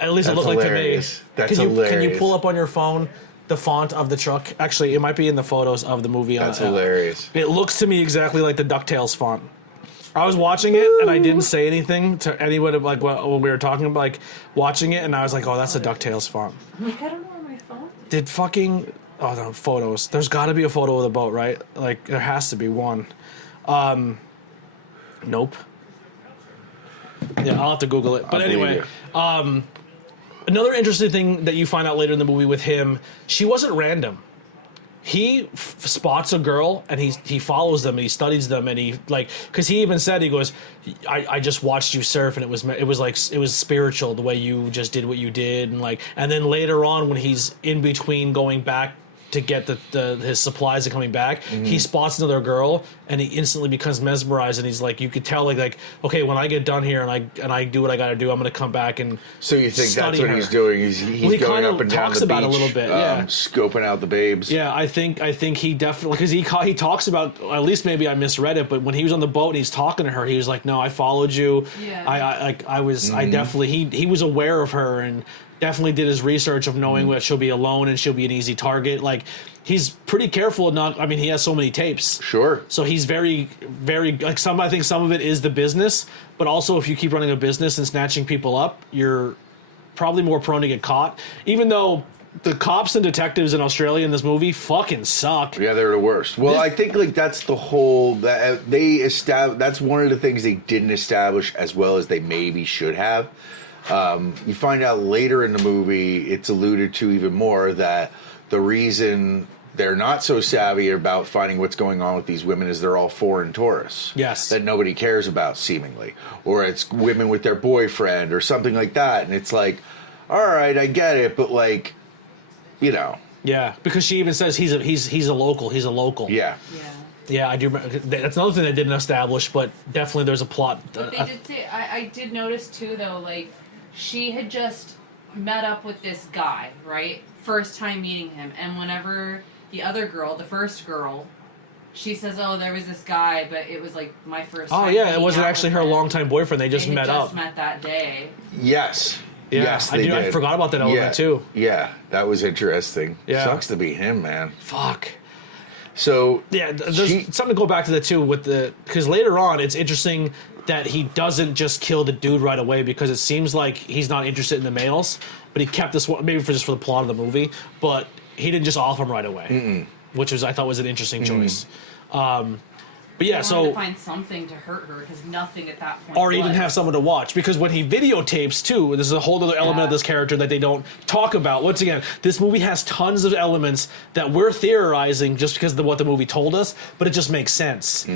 At least That's it looked like hilarious. to me. That's Can you hilarious. pull up on your phone the font of the truck? Actually, it might be in the photos of the movie. That's hilarious. It looks to me exactly like the DuckTales font. I was watching it and I didn't say anything to anyone like when we were talking about like watching it, and I was like, "Oh, that's a DuckTales font." I'm like, I don't know where my phone is. Did fucking no photos? There's got to be a photo of the boat, right? Like there has to be one. Nope. Yeah, I'll have to Google it. But I believe anyway, you. another interesting thing that you find out later in the movie with him, she wasn't random. He spots a girl and he follows them and he studies them, and he like, because he even said, he goes, I just watched you surf and it was spiritual the way you just did what you did, and like, and then later on when he's in between going back to get his supplies and coming back, he spots another girl and he instantly becomes mesmerized, and he's like, you could tell like okay, when I get done here and I do what I got to do, I'm gonna come back and So you think study that's what her. he's doing? He's he going kinda up and down talks the about beach, it a little bit, yeah. scoping out the babes. Yeah, I think he definitely, because he talks about, at least maybe I misread it, but when he was on the boat and he's talking to her, he was like, "No, I followed you. Yeah. I definitely he was aware of her and definitely did his research of knowing that she'll be alone and she'll be an easy target. Like he's pretty careful. Not, I mean, he has so many tapes, Sure. so he's very like I think some of it is the business, but also if you keep running a business and snatching people up, you're probably more prone to get caught, even though the cops and detectives in Australia in this movie fucking suck. Yeah, they're the worst. Well, I think like that's the whole that that's one of the things they didn't establish as well as they maybe should have. You find out later in the movie, it's alluded to even more that the reason they're not so savvy about finding what's going on with these women is they're all foreign tourists. Yes. That nobody cares about, seemingly. Or it's women with their boyfriend or something like that. And it's like, all right, I get it, but like, you know. Yeah, because she even says he's a local. He's a local. Yeah. Yeah. Yeah, I do remember. That's another thing they didn't establish, but definitely there's a plot. But they did say, I did notice too, though, like, she had just met up with this guy, right? First time meeting him. And whenever the other girl, the first girl, she says, "Oh, there was this guy, but it was like my first time." Oh yeah, it hanging wasn't out actually with her him. longtime boyfriend. They just They met had up. just met that day. Yes. Yeah, Yes, they did. I forgot about that element too. Yeah, that was interesting. Yeah. Sucks to be him, man. Fuck. So Yeah, there's something to go back to that too with because later on it's interesting that he doesn't just kill the dude right away, because it seems like he's not interested in the males, but he kept this one maybe for the plot of the movie, but he didn't just off him right away, which I thought was an interesting choice. But yeah, They wanted so to find something to hurt her because nothing at that point. or even was. have someone to watch, because when he videotapes too, there's a whole other element of this character that they don't talk about. Once again, this movie has tons of elements that we're theorizing just because of what the movie told us, but it just makes sense.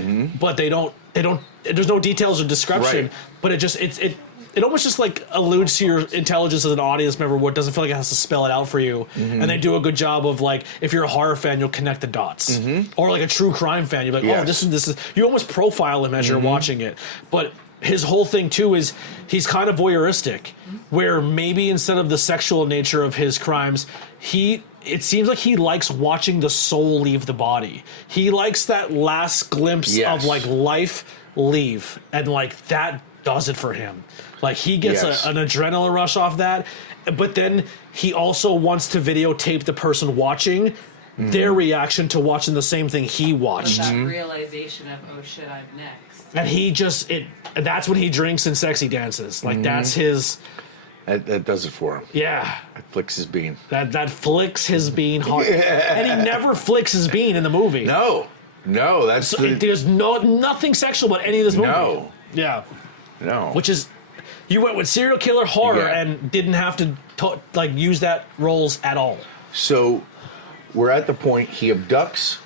But they don't there's no details or description, Right. but it almost just like alludes to your intelligence as an audience member, where it doesn't feel like it has to spell it out for you. And they do a good job of, like, if you're a horror fan, you'll connect the dots. Or like a true crime fan, you're like, Yes. oh, this is, you almost profile him as you're watching it. But his whole thing too is he's kind of voyeuristic, where maybe instead of the sexual nature of his crimes, it seems like he likes watching the soul leave the body. He likes that last glimpse Yes. of like life leave, and like that does it for him. Like he gets Yes. an adrenaline rush off that, but then he also wants to videotape the person watching their reaction to watching the same thing he watched. That realization of, oh shit, I'm next. And he just, that's when he drinks and sexy dances. Like, that's his... That does it for him. Yeah. It flicks his bean. That flicks his bean hard. And he never flicks his bean in the movie. No, that's So there's nothing sexual about any of this movie. No. Yeah. No. Which is, you went with serial killer horror and didn't have to use that roles at all. So we're at the point he abducts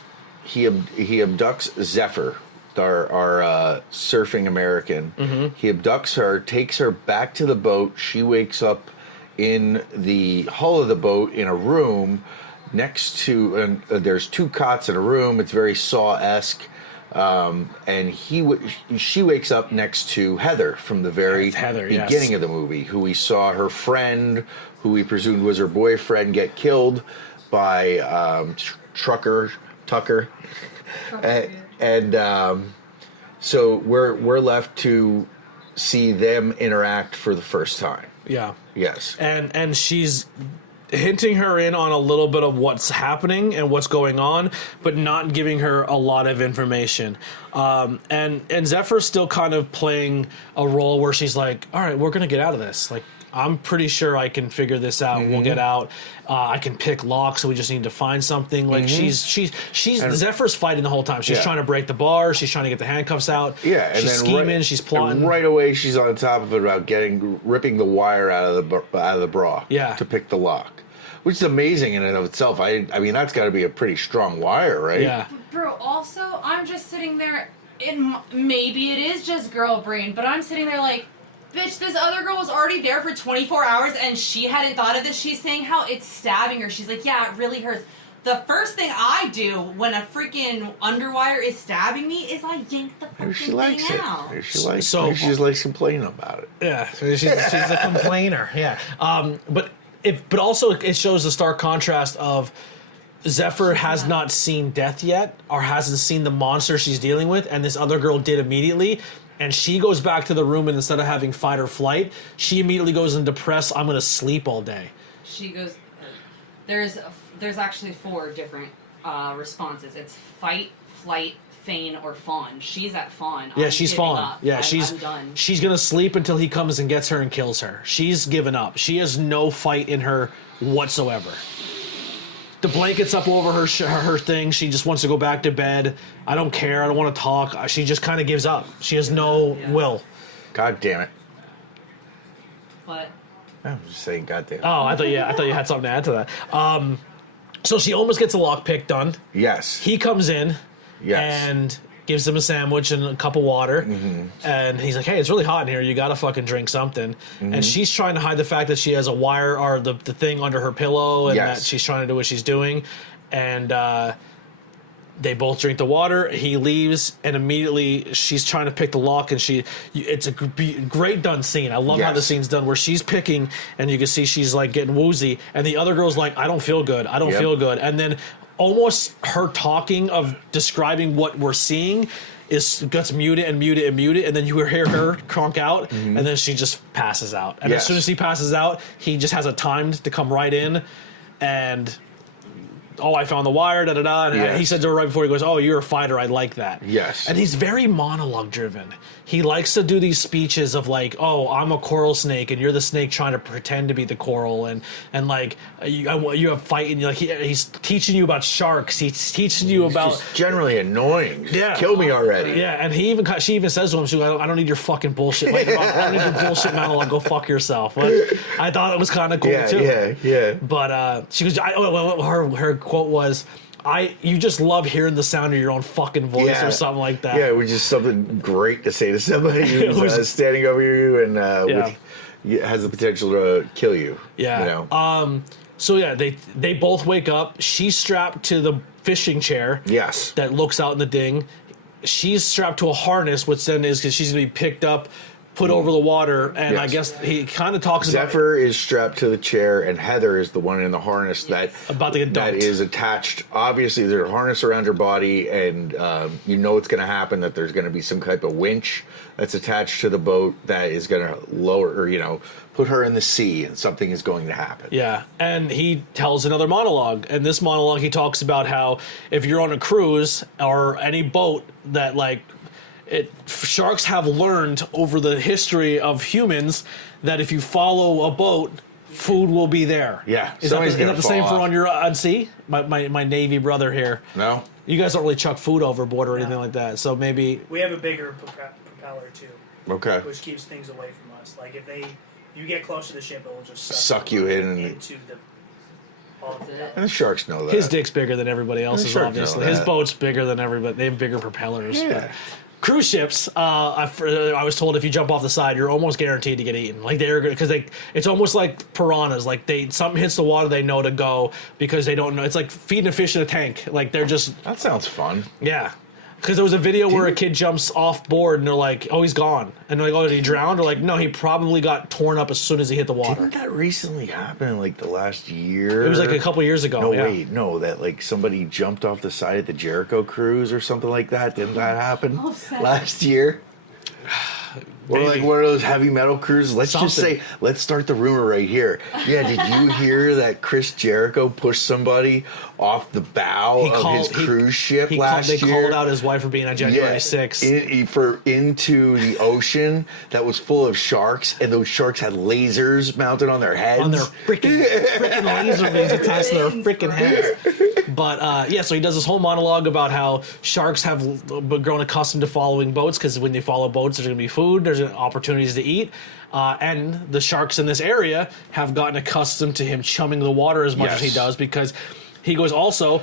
Zephyr, our surfing American. He abducts her, takes her back to the boat. She wakes up in the hull of the boat in a room next to, and there's 2 cots in a room. It's very Saw-esque. And she wakes up next to Heather from the very beginning of the movie, who we saw her friend, who we presumed was her boyfriend, get killed by Tucker. So we're left to see them interact for the first time. Yeah. Yes. And she's hinting her in on a little bit of what's happening and what's going on, but not giving her a lot of information. And Zephyr's still kind of playing a role where she's like, all right, we're going to get out of this. Like, I'm pretty sure I can figure this out. We'll get out. I can pick locks, so we just need to find something. Like, she's Zephyr's fighting the whole time. She's trying to break the bar. She's trying to get the handcuffs out. Yeah, and she's then scheming. She's plotting. And right away, she's on top of it about ripping the wire out of the bra. Yeah. To pick the lock, which is amazing in and of itself. I mean, that's got to be a pretty strong wire, right? Yeah. Bro, also, I'm just sitting there. Maybe it is just girl brain, but I'm sitting there like, bitch, this other girl was already there for 24 hours and she hadn't thought of this. She's saying how it's stabbing her. She's like, yeah, it really hurts. The first thing I do when a freaking underwire is stabbing me is I yank the fucking thing out. Maybe she just likes complaining about it. Yeah, she's a complainer. Yeah, but also it shows the stark contrast of Zephyr has not seen death yet, or hasn't seen the monster she's dealing with, and this other girl did immediately. And she goes back to the room, and instead of having fight or flight, she immediately goes into depressed, I'm going to sleep all day. She goes, there's actually 4 different responses. It's fight, flight, feign, or fawn. She's at fawn. Yeah, she's fawn. Yeah, I'm done. She's going to sleep until he comes and gets her and kills her. She's given up. She has no fight in her whatsoever. The blanket's up over her thing. She just wants to go back to bed. I don't care. I don't want to talk. She just kind of gives up. She has no will. God damn it. What? I'm just saying, God damn it. Oh, I thought you had something to add to that. So she almost gets a lockpick done. Yes. He comes in and gives him a sandwich and a cup of water. And he's like, hey, it's really hot in here. You got to fucking drink something. And she's trying to hide the fact that she has a wire or the thing under her pillow and that she's trying to do what she's doing. And they both drink the water. He leaves, and immediately she's trying to pick the lock, and it's a great done scene. I love how the scene's done, where she's picking, and you can see she's like getting woozy, and the other girl's like, I don't feel good. I don't feel good. And then almost her talking of describing what we're seeing gets muted, and then you hear her cronk out, and then she just passes out. And as soon as she passes out, he just has a timed to come right in, and I found the wire, and he said to her right before, he goes, oh, you're a fighter, I like that. Yes. And he's very monologue driven. He likes to do these speeches of like, oh, I'm a coral snake, and you're the snake trying to pretend to be the coral, and like, you have fight, and like he's teaching you about sharks, he's teaching you about... Just generally annoying. Yeah. Kill me already. Yeah, and she even says to him, she goes, I don't need your fucking bullshit. Like, I don't need your bullshit monologue, go fuck yourself. But I thought it was kind of cool, too. Yeah. But she goes, her quote was, you just love hearing the sound of your own fucking voice or something like that. Yeah, which is something great to say to somebody who's standing over you and has the potential to kill you. Yeah. You know? So yeah, they both wake up. She's strapped to the fishing chair. Yes. That looks out in the ding. She's strapped to a harness, which then is because she's gonna be picked up put over the water, and I Yes. guess he kind of talks about Zephyr is strapped to the chair, and Heather is the one in the harness that about to get that dumped. is attached. Obviously, there's a harness around her body, and you know it's going to happen. That there's going to be some type of winch that's attached to the boat that is going to lower, or put her in the sea, and something is going to happen. Yeah, and he tells another monologue. And this monologue, he talks about how if you're on a cruise or any boat that sharks have learned over the history of humans that if you follow a boat, food will be there. Yeah, is somebody's that gonna the same fall for off. on your on sea? My Navy brother here. No. You guys don't really chuck food overboard or anything No. like that, so maybe We have a bigger propeller too, Okay. which keeps things away from us. Like if you get close to the ship, it will just Suck you in and- into the. All of it. And the sharks know that. his dick's bigger than everybody else's. sharks know Obviously, his that. boat's bigger than everybody. They have bigger propellers. Yeah. But cruise ships, I was told if you jump off the side, you're almost guaranteed to get eaten. Like because it's almost like piranhas. Like something hits the water, they know to go because they don't know. It's like feeding a fish in a tank. Like they're just That sounds fun. yeah. Because there was a video where a kid jumps off board and they're like, "Oh, he's gone," and they're like, "Oh, did he drown?" They're like, "No, he probably got torn up as soon as he hit the water." Didn't that recently happen? Like the last year? It was like a couple years ago. No, yeah. wait, no. That like somebody jumped off the side of the Jericho cruise or something like that. Didn't that happen Oh, sad. last year? Or like Maybe. one of those heavy metal cruises. Let's just Something. say, let's start the rumor right here. Yeah, did you hear that Chris Jericho pushed somebody off the bow of his cruise ship last They year? called out his wife for being on January 6th. Into the ocean that was full of sharks, and those sharks had lasers mounted on their heads. On their freaking laser beams attached to their freaking heads. But so he does this whole monologue about how sharks have grown accustomed to following boats because when they follow boats, there's going to be food, there's opportunities to eat, and the sharks in this area have gotten accustomed to him chumming the water as much as he Yes. does because. He goes, also,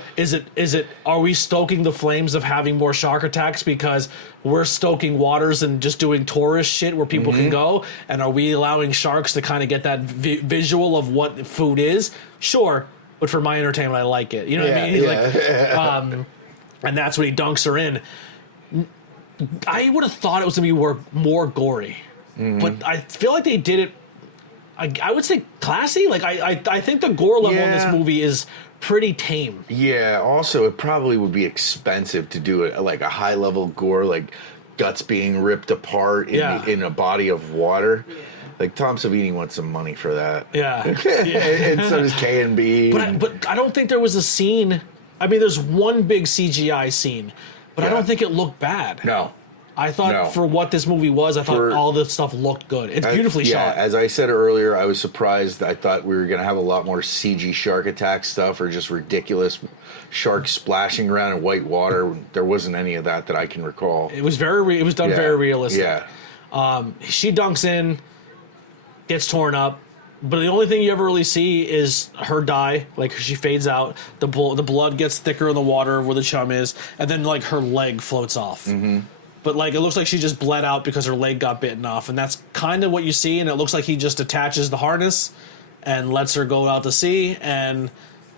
are we stoking the flames of having more shark attacks because we're stoking waters and just doing tourist shit where people can go? And are we allowing sharks to kind of get that visual of what food is? Sure, but for my entertainment, I like it. You know what I mean? He's like, and that's what he dunks her in. I would have thought it was going to be more gory. But I feel like they did it, I would say classy. Like, I think the gore level in this Yeah. movie is pretty tame. Yeah, also, it probably would be expensive to do it like a high level gore, like guts being ripped apart in a body of water. Like, Tom Savini wants some money for that. Yeah. And so does K&B. But I don't think there was a scene. I mean, there's one big CGI scene, but I Yeah. don't think it looked bad. No. I thought No. for what this movie was, I thought all the stuff looked good. It's beautifully shot. As I said earlier, I was surprised. I thought we were going to have a lot more CG shark attack stuff or just ridiculous sharks splashing around in white water. There wasn't any of that I can recall. It was it was done very realistic. Yeah. She dunks in, gets torn up, but the only thing you ever really see is her die. Like, she fades out, the blood gets thicker in the water where the chum is, and then like her leg floats off. Mm-hmm. But like, it looks like she just bled out because her leg got bitten off, and that's kind of what you see. And it looks like he just attaches the harness and lets her go out to sea, and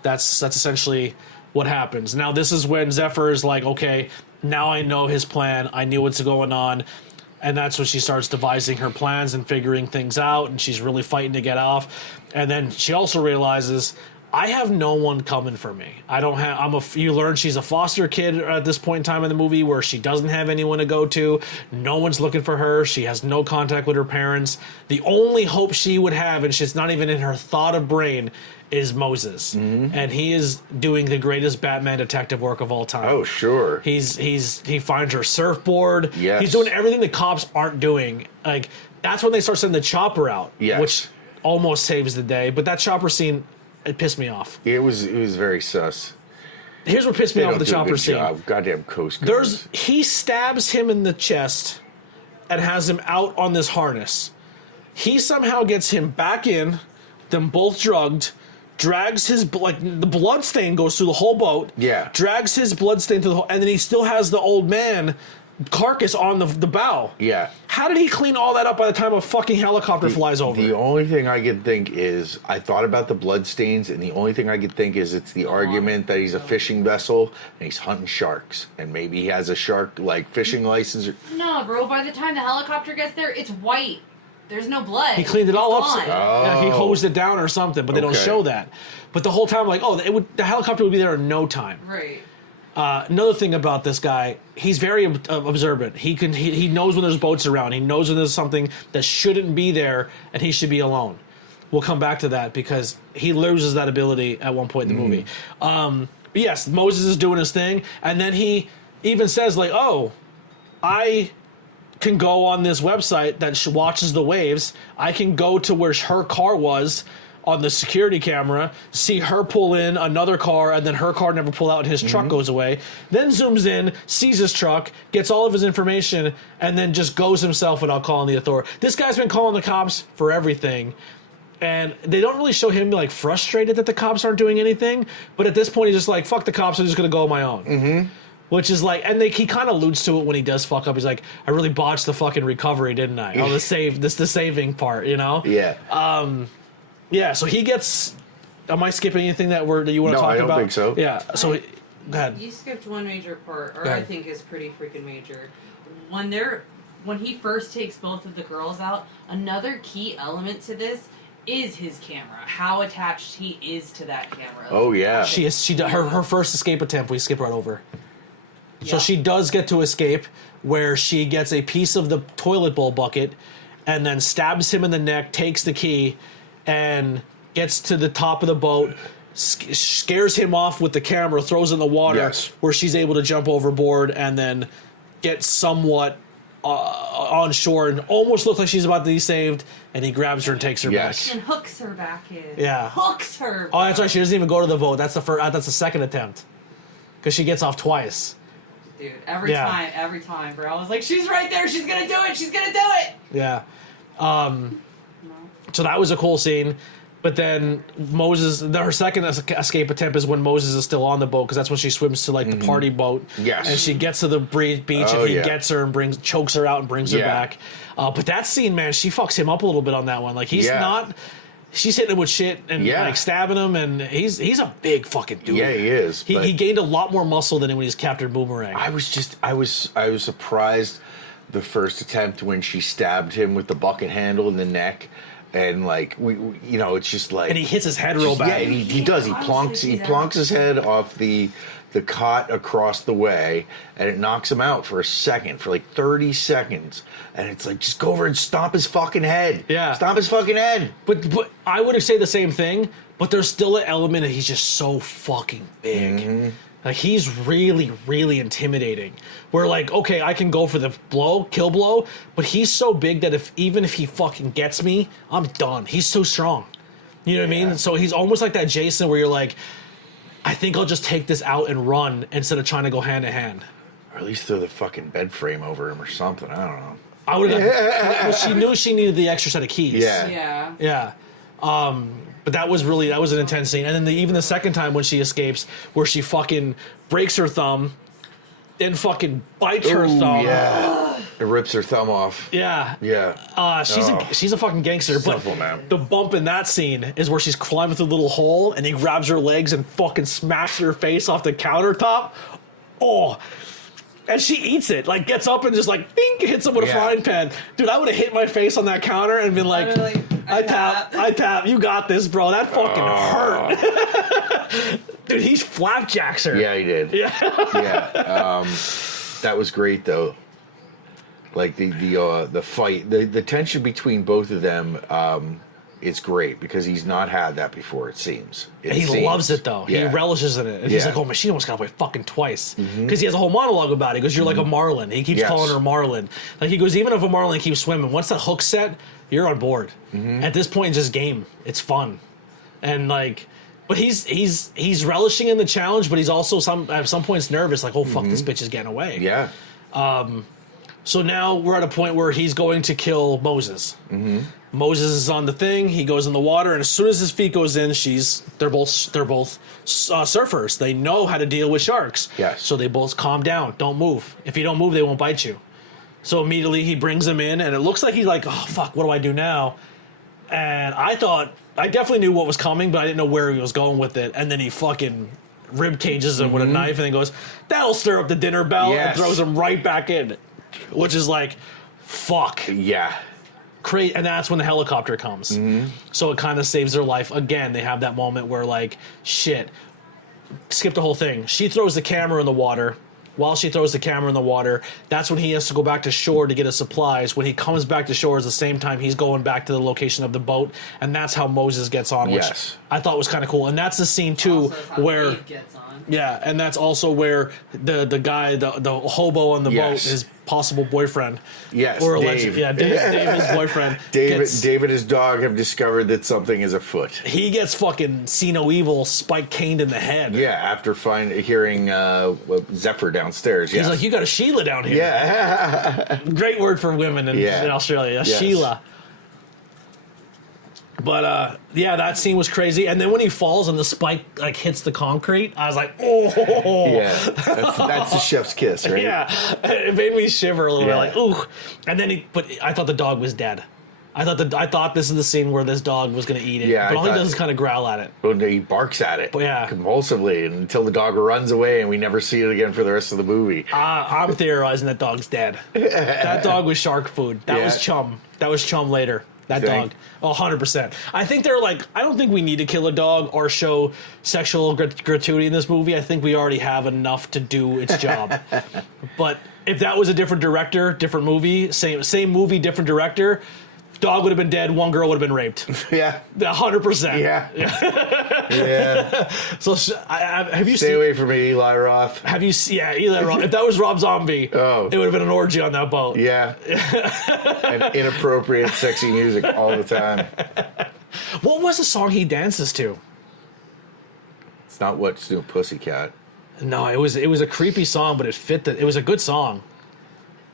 that's essentially what happens. Now, this is when Zephyr is like, okay, now I know his plan. I knew what's going on. And that's when she starts devising her plans and figuring things out, and she's really fighting to get off. And then she also realizes, I have no one coming for me. I don't have. You learn she's a foster kid at this point in time in the movie where she doesn't have anyone to go to. No one's looking for her. She has no contact with her parents. The only hope she would have, and she's not even in her thought of brain, is Moses, and he is doing the greatest Batman detective work of all time. Oh, sure. He finds her surfboard. Yes. He's doing everything the cops aren't doing. Like, that's when they start sending the chopper out, Yes. which almost saves the day. But that chopper scene, it pissed me off. It was very sus. Here's what pissed me They off don't with the do a chopper good scene. job. Goddamn Coast Guard. He stabs him in the chest and has him out on this harness. He somehow gets him back in, them both drugged, drags his the blood stain goes through the whole boat. Yeah. Drags his blood stain through the whole, and then he still has the old man carcass on the bow. Yeah. How did he clean all that up by the time a fucking helicopter flies over? The only thing I can think is, I thought about the blood stains, and the only thing I could think is it's the argument that he's a fishing vessel and he's hunting sharks, and maybe he has a shark like fishing license. No, bro. By the time the helicopter gets there, it's white. There's no blood. He cleaned it all It's up. gone. Yeah, he hosed it down or something, but they don't Okay. show that. But the whole time, like, the helicopter would be there in no time. Right. Another thing about this guy, he's very observant. He knows when there's boats around. He knows when there's something that shouldn't be there, and he should be alone. We'll come back to that because he loses that ability at one point in the movie. But yes, Moses is doing his thing, and then he even says, like, "Oh, I can go on this website that watches the waves. I can go to where her car was on the security camera, see her pull in another car, and then her car never pull out and his truck goes away. Then zooms in, sees his truck, gets all of his information, and then just goes himself without calling the authority. This guy's been calling the cops for everything. And they don't really show him like frustrated that the cops aren't doing anything. But at this point, he's just like, fuck the cops, I'm just going to go on my own. Mm-hmm. Which is like, and he kind of alludes to it when he does fuck up. He's like, I really botched the fucking recovery, didn't I? Oh, the saving part, you know? Yeah. Yeah, so he gets. Am I skipping anything that you want to No, talk I don't about? think so. Yeah, so go ahead. You skipped one major part, or Go I ahead. think is pretty freaking major. When he first takes both of the girls out, another key element to this is his camera. How attached he is to that camera. Oh, yeah. Her first escape attempt. We skip right over. So Yeah. she does get to escape, where she gets a piece of the toilet bowl bucket, and then stabs him in the neck, takes the key, and gets to the top of the boat, scares him off with the camera, throws it in the water, Yes. where she's able to jump overboard and then get somewhat on shore and almost looks like she's about to be saved, and he grabs her and takes her Yes. And hooks her back in. Yeah. Hooks her. back. Oh, that's right. She doesn't even go to the boat. That's the second attempt, because she gets off twice. Dude, every time, bro. I was like, she's right there. She's gonna do it. She's gonna do it. Yeah. So that was a cool scene. But then her second escape attempt is when Moses is still on the boat, because that's when she swims to like the party boat. Yes. And she gets to the beach Oh, and he yeah. gets her and chokes her out and brings her Yeah. back. But that scene, man, she fucks him up a little bit on that one. Like she's hitting him with shit and like stabbing him, and he's a big fucking dude. Yeah, he is. He but gained a lot more muscle than when he's Captain Boomerang. I was surprised the first attempt when she stabbed him with the bucket handle in the neck, and like we it's just like, and he hits his head real bad. Yeah, and he does. He plonks his head off the cot across the way, and it knocks him out for a second, for like 30 seconds. And it's like, just go over and stomp his fucking head. Yeah. Stomp his fucking head. But I would have said the same thing, but there's still an element that he's just so fucking big. Like, he's really, really intimidating. Where, like, okay, I can go for the kill blow, but he's so big that even if he fucking gets me, I'm done. He's so strong. You know what I mean? So he's almost like that Jason where you're like, I think I'll just take this out and run instead of trying to go hand to hand. Or at least throw the fucking bed frame over him or something. I don't know. I would have. Well, she knew she needed the extra set of keys. Yeah. Yeah. Yeah. But that was an intense scene. And then even the second time when she escapes, where she fucking breaks her thumb, then fucking bites her thumb. Yeah. It rips her thumb off. Yeah. Yeah. She's a fucking gangster. Simple, But man. the bump in that scene is where she's climbing through the little hole and he grabs her legs and fucking smashes her face off the countertop. Oh. And she eats it, like gets up and just like ding, hits him with a frying pan. Dude, I would have hit my face on that counter and been like, I tap, you got this, bro. That fucking hurt. Dude, he's flapjacks her. Yeah, he did. Yeah. Yeah. That was great though. Like the fight, the tension between both of them is great because he's not had that before. It seems. And he loves it though. Yeah. He relishes in it. And he's like, oh man, she almost got away fucking twice. Because he has a whole monologue about it. He goes, you're like a marlin. He keeps calling her marlin. Like he goes, even if a marlin keeps swimming, once that hook's set, you're on board. At this point, it's just game. It's fun. And like, but he's relishing in the challenge, but he's also at some points nervous, like, oh fuck, this bitch is getting away. Yeah. So now we're at a point where he's going to kill Moses. Mm-hmm. Moses is on the thing. He goes in the water, and as soon as his feet goes in, they're both surfers. They know how to deal with sharks. Yes. So they both calm down. Don't move. If you don't move, they won't bite you. So immediately he brings him in, and it looks like he's like, oh fuck, what do I do now? And I definitely knew what was coming, but I didn't know where he was going with it. And then he fucking rib cages him with a knife, and then goes, that'll stir up the dinner bell, and throws him right back in, which is like, fuck. Yeah. And that's when the helicopter comes. So it kind of saves their life. Again, they have that moment where, like, shit, skip the whole thing. She throws the camera in the water. While she throws the camera in the water, that's when he has to go back to shore to get his supplies. When he comes back to shore is the same time he's going back to the location of the boat, and that's how Moses gets on, which I thought was kind of cool. And that's the scene, too, where... Dave gets on. Yeah, and that's also where the guy, the hobo on the boat, his possible boyfriend. Yes, or Dave. Dave, his boyfriend. Dave and his dog have discovered that something is afoot. He gets fucking see no evil, spike caned in the head. Yeah, after hearing Zephyr downstairs. He's like, you got a Sheila down here. Yeah. Great word for women in Australia, Sheila. But that scene was crazy. And then when he falls and the spike like hits the concrete, I was like, oh. Yeah, that's the chef's kiss, right? Yeah, it made me shiver a little bit, like ooh. And then but I thought the dog was dead. I thought this is the scene where this dog was going to eat it. Yeah, but all he does is kind of growl at it. Well, he barks at it, but convulsively, until the dog runs away, and we never see it again for the rest of the movie. I'm theorizing that dog's dead. That dog was shark food. That was chum. That was chum later. That dog. 100%. I think they're like, I don't think we need to kill a dog or show sexual gratuity in this movie. I think we already have enough to do its job. But if that was a different director, different movie, same movie, different director, dog would have been dead, one girl would have been raped. Yeah. 100%. Yeah. Yeah. So have you Stay away from me, Eli Roth. Have you seen? Yeah, Eli Roth. If that was Rob Zombie, it would have been an orgy on that boat. Yeah. And inappropriate, sexy music all the time. What was the song he dances to? It's not What's New Pussycat. No, it was a creepy song, but it was a good song.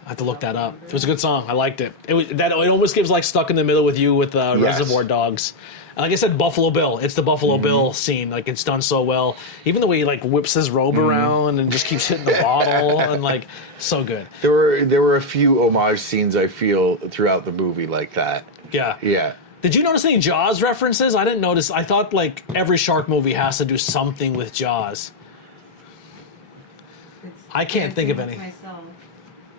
I have to look that up. It was a good song. I liked it. It almost gives like Stuck in the Middle with You with Reservoir Dogs. Like I said, Buffalo Bill. It's the Buffalo Bill scene. Like it's done so well. Even the way he like whips his robe around and just keeps hitting the bottle and like so good. There were a few homage scenes I feel throughout the movie like that. Yeah. Yeah. Did you notice any Jaws references? I didn't notice. I thought like every shark movie has to do something with Jaws. I can't think of any.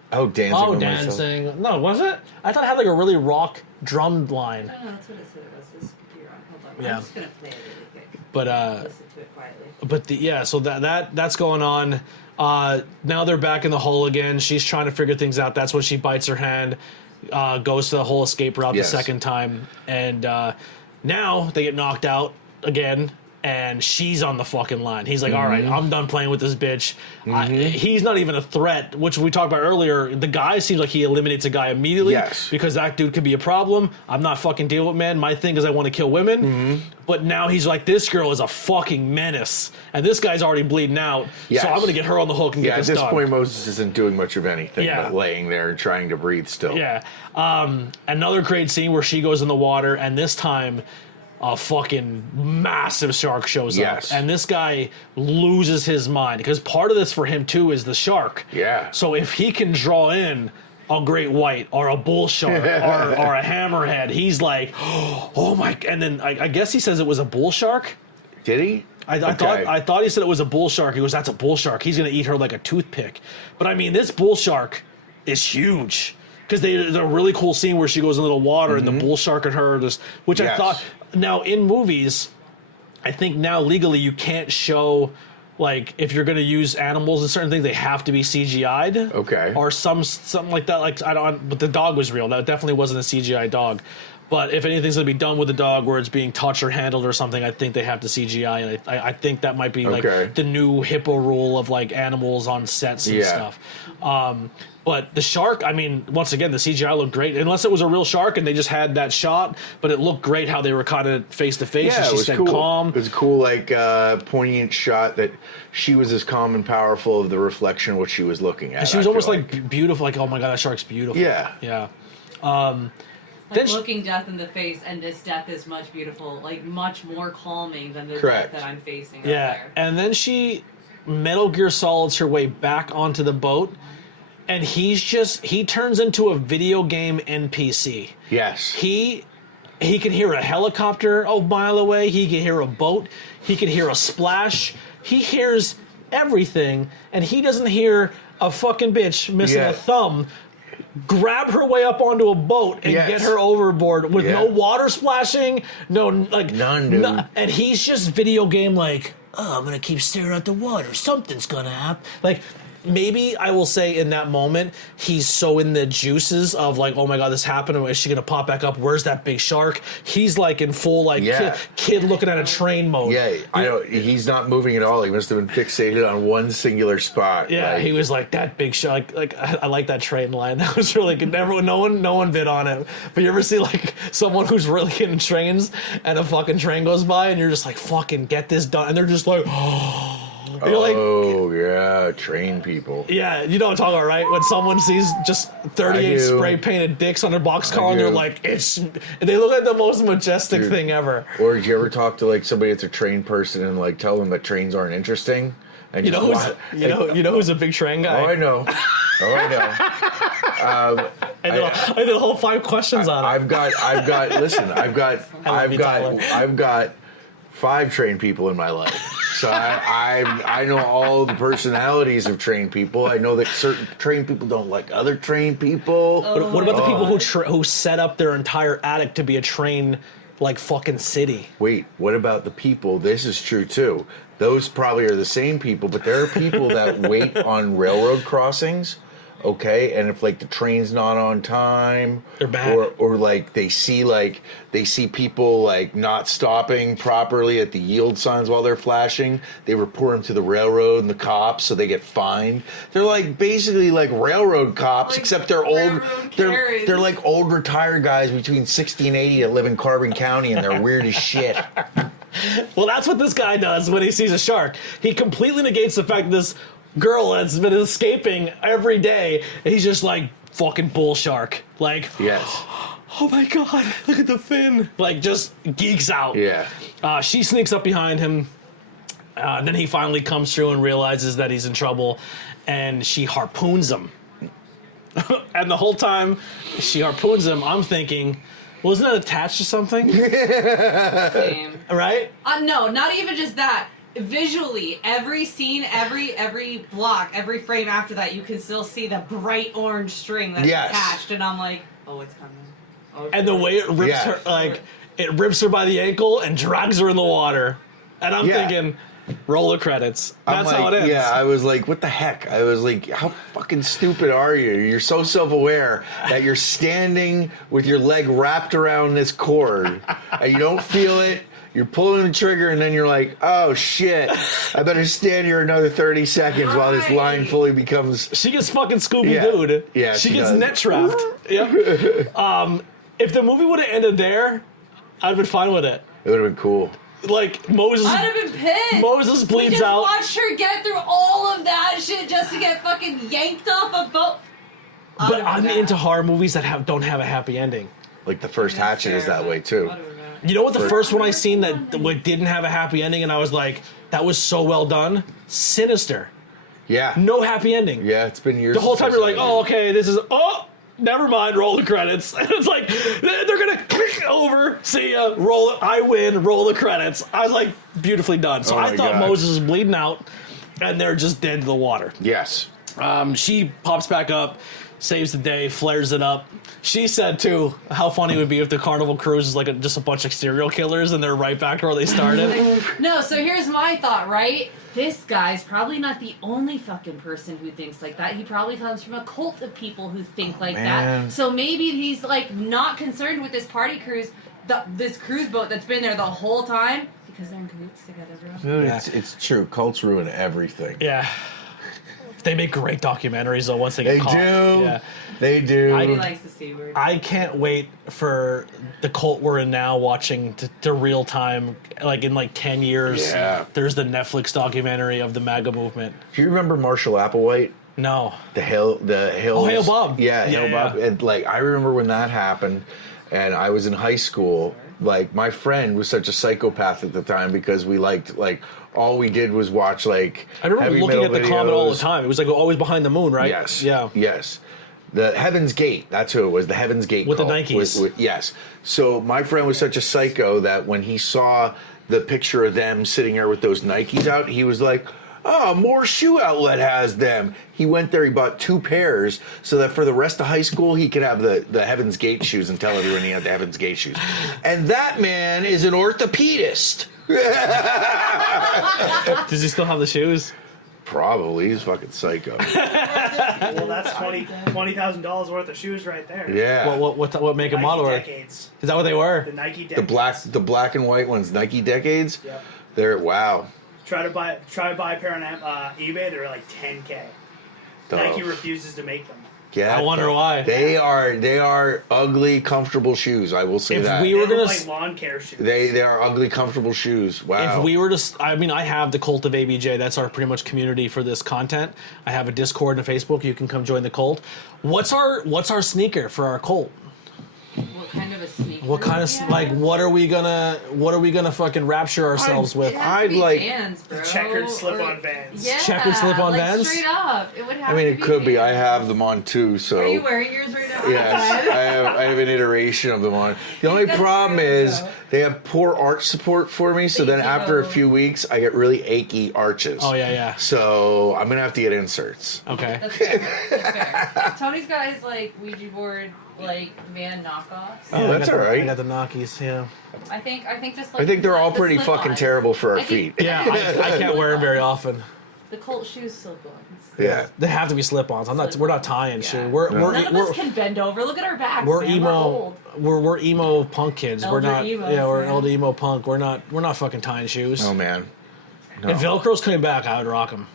Oh, dancing with myself. Dancing. No, was it? I thought it had like a really rock drum line. No, that's what it said it was. This computer on. Hold on. Yeah. I'm just going to play it really quick. But listen to it quietly. But so that's going on. Now they're back in the hole again. She's trying to figure things out. That's when she bites her hand, goes to the whole escape route the second time, and now they get knocked out again. And she's on the fucking line. He's like, all right, I'm done playing with this bitch. He's not even a threat, which we talked about earlier. The guy seems like he eliminates a guy immediately because that dude could be a problem. I'm not fucking dealing with men. My thing is I want to kill women. But now he's like, this girl is a fucking menace. And this guy's already bleeding out. So I'm going to get her on the hook and get this done. At this point, Moses isn't doing much of anything but laying there and trying to breathe still. Yeah. Another great scene where she goes in the water, and this time a fucking massive shark shows up. And this guy loses his mind because part of this for him too is the shark. Yeah. So if he can draw in a great white or a bull shark or a hammerhead, he's like, oh my. And then I guess he says it was a bull shark. Did he? I thought he said it was a bull shark. He goes, that's a bull shark. He's going to eat her like a toothpick. But I mean, this bull shark is huge. Because there's a really cool scene where she goes into the water and the bull shark and her, which I thought. Now, in movies, I think now legally you can't show, like, if you're going to use animals and certain things, they have to be CGI'd. Okay. Or something like that. Like, but the dog was real. That definitely wasn't a CGI dog. But if anything's going to be done with the dog where it's being touched or handled or something, I think they have to CGI. And I think that might be, like, the new HIPAA rule of, like, animals on sets and stuff. But the shark, I mean, once again, the CGI looked great. Unless it was a real shark and they just had that shot, but it looked great how they were kind of face to face. Yeah, And she it was stayed cool. calm. It was a cool, like, poignant shot that she was as calm and powerful of the reflection of what she was looking at. And she was I almost feel like beautiful, like, oh my god, that shark's beautiful. Yeah. Yeah. Like Then she- looking death in the face, and this death is much beautiful, like much more calming than the Correct. death that I'm facing. Yeah. Up there. And then she Metal Gear Solids her way back onto the boat, and he turns into a video game NPC. Yes. He can hear a helicopter a mile away. He can hear a boat. He can hear a splash. He hears everything, and he doesn't hear a fucking bitch missing Yeah. a thumb grab her way up onto a boat and Yes. get her overboard with no Yeah. water splashing, no like None, dude. and he's just video game like, oh, I'm gonna keep staring at the water. Something's gonna happen. Like, maybe I will say in that moment, he's so in the juices of like, oh my god, this happened. Is she gonna pop back up? Where's that big shark? He's like in full like Yeah. kid looking at a train mode. Yeah, I know. He's not moving at all. He must have been fixated on one singular spot. Yeah, Like, he was like that big shark. Like I like that train line. That was really good. Everyone, no one bid on it. But you ever see like someone who's really into trains and a fucking train goes by and you're just like, fucking get this done, and they're just like, oh. You're like, oh, yeah, train people. yeah, you know what I'm talking about, right? When someone sees just 38 I do. spray painted dicks on their box collar, and they're do. like, and they look like the most majestic Dude. thing ever. Or did you ever talk to like somebody that's a train person and like tell them that trains aren't interesting? And You know who's a big train guy? Oh, I know. Oh, I know. I did a whole 5 questions on it. I've got. Listen, I've got 5 trained people in my life. So I know all the personalities of trained people. I know that certain trained people don't like other trained people. What about the people who set up their entire attic to be a train, like fucking city? Wait, what about the people? This is true too. Those probably are the same people, but there are people that wait on railroad crossings. Okay, and if like the train's not on time, They're bad. or like they see people like not stopping properly at the yield signs while they're flashing, they report them to the railroad and the cops, so they get fined. They're like basically like railroad cops, Like except they're old. railroad They're Karens. like old retired guys between 60 and 80 that live in Carbon County, and they're weird as shit. Well, that's what this guy does when he sees a shark. He completely negates the fact that this girl has been escaping every day, and he's just like, fucking bull shark. Like, Yes. oh my god, look at the fin. Like, just geeks out. Yeah. She sneaks up behind him. Then he finally comes through and realizes that he's in trouble, and she harpoons him. And the whole time she harpoons him, I'm thinking, wasn't it attached to something? Same. Right? No, not even just that. Visually, every scene, every block, every frame after that, you can still see the bright orange string that's Yes. attached, and I'm like, oh, it's coming. Oh, it's And the way it rips Yeah. her, like, it rips her by the ankle and drags her in the water. And I'm Yeah. thinking, roll the credits. I'm That's how like, it ends. Yeah, I was like, what the heck? I was like, how fucking stupid are you? You're so self-aware that you're standing with your leg wrapped around this cord and you don't feel it. You're pulling the trigger and then you're like, oh shit, I better stand here another 30 seconds while this line fully becomes... She gets fucking Scooby-Dooed. Yeah, she she gets does. net trapped. Yeah. If the movie would have ended there, I'd been fine with it. It would have been cool. Like, Moses I'd have been pissed. Moses We bleeds just out. watched her get through all of that shit just to get fucking yanked off a boat. But I'm into horror movies that don't have a happy ending. Like the first Hatchet is that way too. You know what the first one I seen that didn't have a happy ending, and I was like, that was so well done? Sinister. Yeah. No happy ending. Yeah, it's been years. The whole since time I've you're like, seen oh, it. okay, this is, never mind, roll the credits. And it's like, they're gonna click over, see ya, roll it, I win, roll the credits. I was like, beautifully done. So Oh I my thought God. Moses was bleeding out, and they're just dead to the water. Yes. She pops back up, saves the day, flares it up. She said, too, how funny it would be if the Carnival Cruise is like just a bunch of serial killers and they're right back where they started. No, so here's my thought, right? This guy's probably not the only fucking person who thinks like that. He probably comes from a cult of people who think like man. that. So maybe he's like not concerned with this party cruise, this cruise boat that's been there the whole time because they're in cahoots together, bro. It's true. Cults ruin everything. Yeah. They make great documentaries though. Once they They get caught. do. Yeah. They do. He likes the C word. I can't wait for the cult we're in now watching to real time, like in like 10 years. Yeah. There's the Netflix documentary of the MAGA movement. Do you remember Marshall Applewhite? No. The Hail Oh, Hail Bob. Yeah, Hail Yeah. Bob. And like I remember when that happened, and I was in high school. Like my friend was such a psychopath at the time because we liked like all we did was watch like I remember heavy looking at metal the comment all the videos. time. It was like always behind the moon, right? Yes. Yeah. Yes. The Heaven's Gate. That's who it was. The Heaven's Gate With the cult. Nikes. Yes. So my friend was such a psycho that when he saw the picture of them sitting there with those Nikes out, he was like, "Oh, more shoe outlet has them." He went there. He bought 2 pairs so that for the rest of high school he could have the Heaven's Gate shoes and tell everyone he had the Heaven's Gate shoes. And that man is an orthopedist. Does he still have the shoes? Probably. He's fucking psycho. Well, that's $20,000 worth of shoes right there. Yeah. What make and Nike model are? Decades. Is that what they were? The Nike The Decades. black and white ones, Nike Decades. Yep. They're wow. Try to buy a pair on eBay. They're like $10K. Nike refuses to make them. Get I wonder the- why. They are ugly, comfortable shoes. I will say If that. we They were look gonna like lawn care shoes. They are ugly, comfortable shoes. Wow. If we were to, I mean, I have the cult of ABJ. That's our pretty much community for this content. I have a Discord and a Facebook. You can come join the cult. What's our sneaker for our cult? What kind of a sneaker? What kind of yeah. like what are we gonna fucking rapture ourselves It with? has to I'd be like- Vans, bro. Checkered slip-on Or- Vans. Yeah, Checkered slip-on like Vans? Straight up, it would have. I mean, to it could be. I Vans. have them on too. So Are you wearing yours right now? yes, I have an iteration of them on. The only That's problem true, is though. they have poor arch support for me. So They then after a do. few weeks, I get really achy arches. Oh yeah. So I'm gonna have to get inserts. Okay. That's fair. That's fair. Tony's got his like Ouija board like Van knockoffs. Oh, Yeah, that's I got all right. I got the Nockies. Yeah. I think just like I think they're all the pretty slip-ons. fucking terrible for our I think- feet. Yeah. I can't wear them very often. The Colt shoes slip-ons. Yeah. They have to be slip-ons. We're not tying Yeah. shit. We're None of us can bend over. Look at our backs. we're man. emo. old. We're emo punk kids. we're Elder not. emos, Yeah, we're man. elder emo punk. We're not fucking tying shoes. Oh man. No. If Velcro's coming back, I would rock them.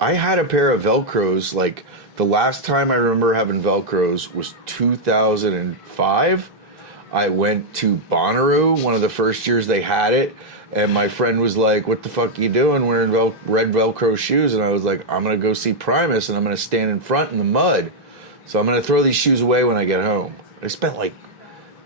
I had a pair of Velcros, like the last time I remember having Velcros was 2005. I went to Bonnaroo, one of the first years they had it, and my friend was like, "What the fuck are you doing wearing red Velcro shoes?" And I was like, "I'm gonna go see Primus, and I'm gonna stand in front in the mud. So I'm gonna throw these shoes away when I get home." I spent like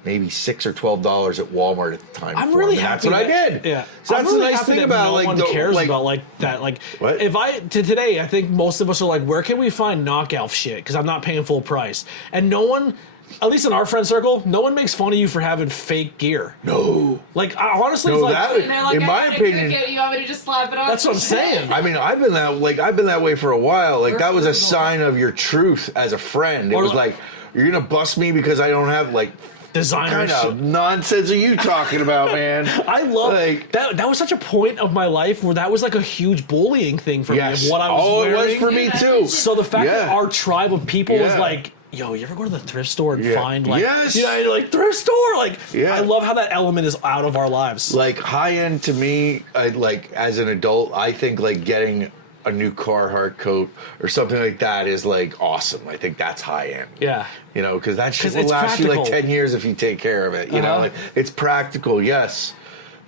maybe $6 or $12 at Walmart at the time. I'm for really them, and happy. That's what I did. Yeah, So I'm that's really the nice happy thing that about no like one the- cares like, about like that. Like, What? if today, I think most of us are like, where can we find knockoff shit? Because I'm not paying full price, and no one. At least in our friend circle, no one makes fun of you for having fake gear. No. Like, honestly, No, it's like that- And they're like, In I my got a opinion- cricket, you want me to just slap it on? that's what I'm saying. I mean, I've been that way for a while. Like We're that was a frugal. sign of your truth as a friend. It Or was like- like, you're gonna bust me because I don't have like Designer kind shit. of nonsense are you talking about, man? I love like that. That was such a point of my life where that was like a huge bullying thing for yes. me of what I was Oh, wearing. it was for me too. So the fact that Yeah. our tribe of people was Yeah. like, yo, you ever go to the thrift store and Yeah. find like, Yes. you're like thrift store? Like, Yeah. I love how that element is out of our lives. Like high end to me, I like as an adult, I think like getting a new Carhartt coat or something like that is like awesome. I think that's high end. Yeah. You know, because that shit 'Cause will it's last you like practical. 10 years if you take care of it. You know, Uh-huh. like, it's practical. Yes.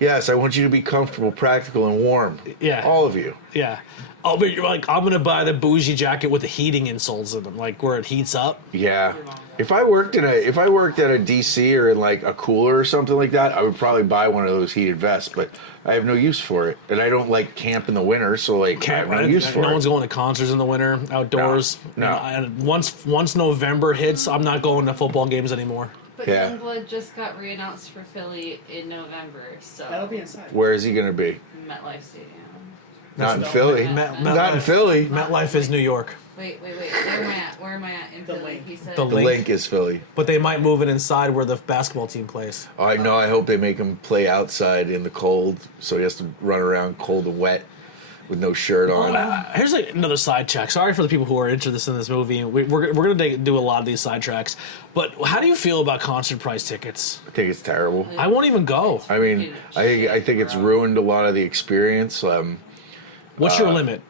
Yes, I want you to be comfortable, practical, and warm. Yeah. All of you. Yeah. Oh, but you're like, I'm gonna buy the bougie jacket with the heating insoles in them, like where it heats up. Yeah. If I worked at a DC or in like a cooler or something like that, I would probably buy one of those heated vests, but I have no use for it. And I don't like camp in the winter, so like I have no use for no it. one's going to concerts in the winter, outdoors. No. And once November hits, I'm not going to football games anymore. But Yeah. Youngblood just got re-announced for Philly in November, so That'll be inside. Where is he going to be? MetLife Stadium. Not in no- Philly. Met- Not in Philly. MetLife is New York, Wait. Where am I at? Where am I at in The Philly? link. He said The The link. link is Philly. but they might move it inside where the basketball team plays. I know. I hope they make him play outside in the cold, so he has to run around cold and wet with no shirt on. Here's another sidetrack. Sorry for the people who are interested in this movie. We're going to do a lot of these sidetracks. But how do you feel about concert price tickets? I think it's terrible. I won't even go. I mean, I think it's ruined a lot of the experience. What's your limit?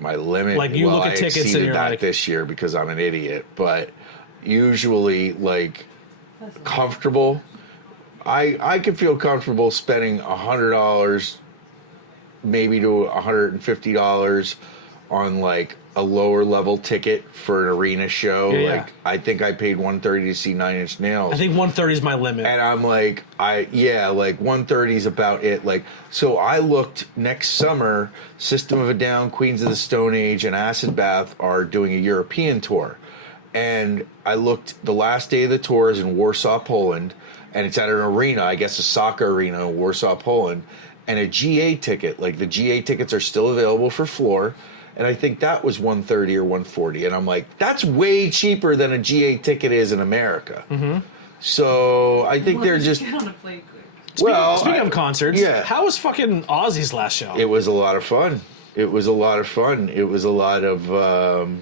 my limit. Like, you well, look at I tickets and exceeded you're that like- this year because I'm an idiot. But usually, like, comfortable. I can feel comfortable spending $100, maybe to $150 on like a lower level ticket for an arena show. Yeah, like I think I paid $130 to see Nine Inch Nails. I think 130 is my limit. And I'm like, like 130 is about it. Like, so I looked next summer, System of a Down, Queens of the Stone Age, and Acid Bath are doing a European tour. And I looked, the last day of the tour is in Warsaw, Poland, and it's at an arena, I guess a soccer arena in Warsaw, Poland. And a GA ticket, like the GA tickets are still available for floor. And I think that was $130 or $140. And I'm like, that's way cheaper than a GA ticket is in America. Mm-hmm. So I think they're just... Get on a plane quick. Speaking of concerts, yeah. how was fucking Ozzy's last show? It was a lot of fun. It was a lot of fun. It was a lot of...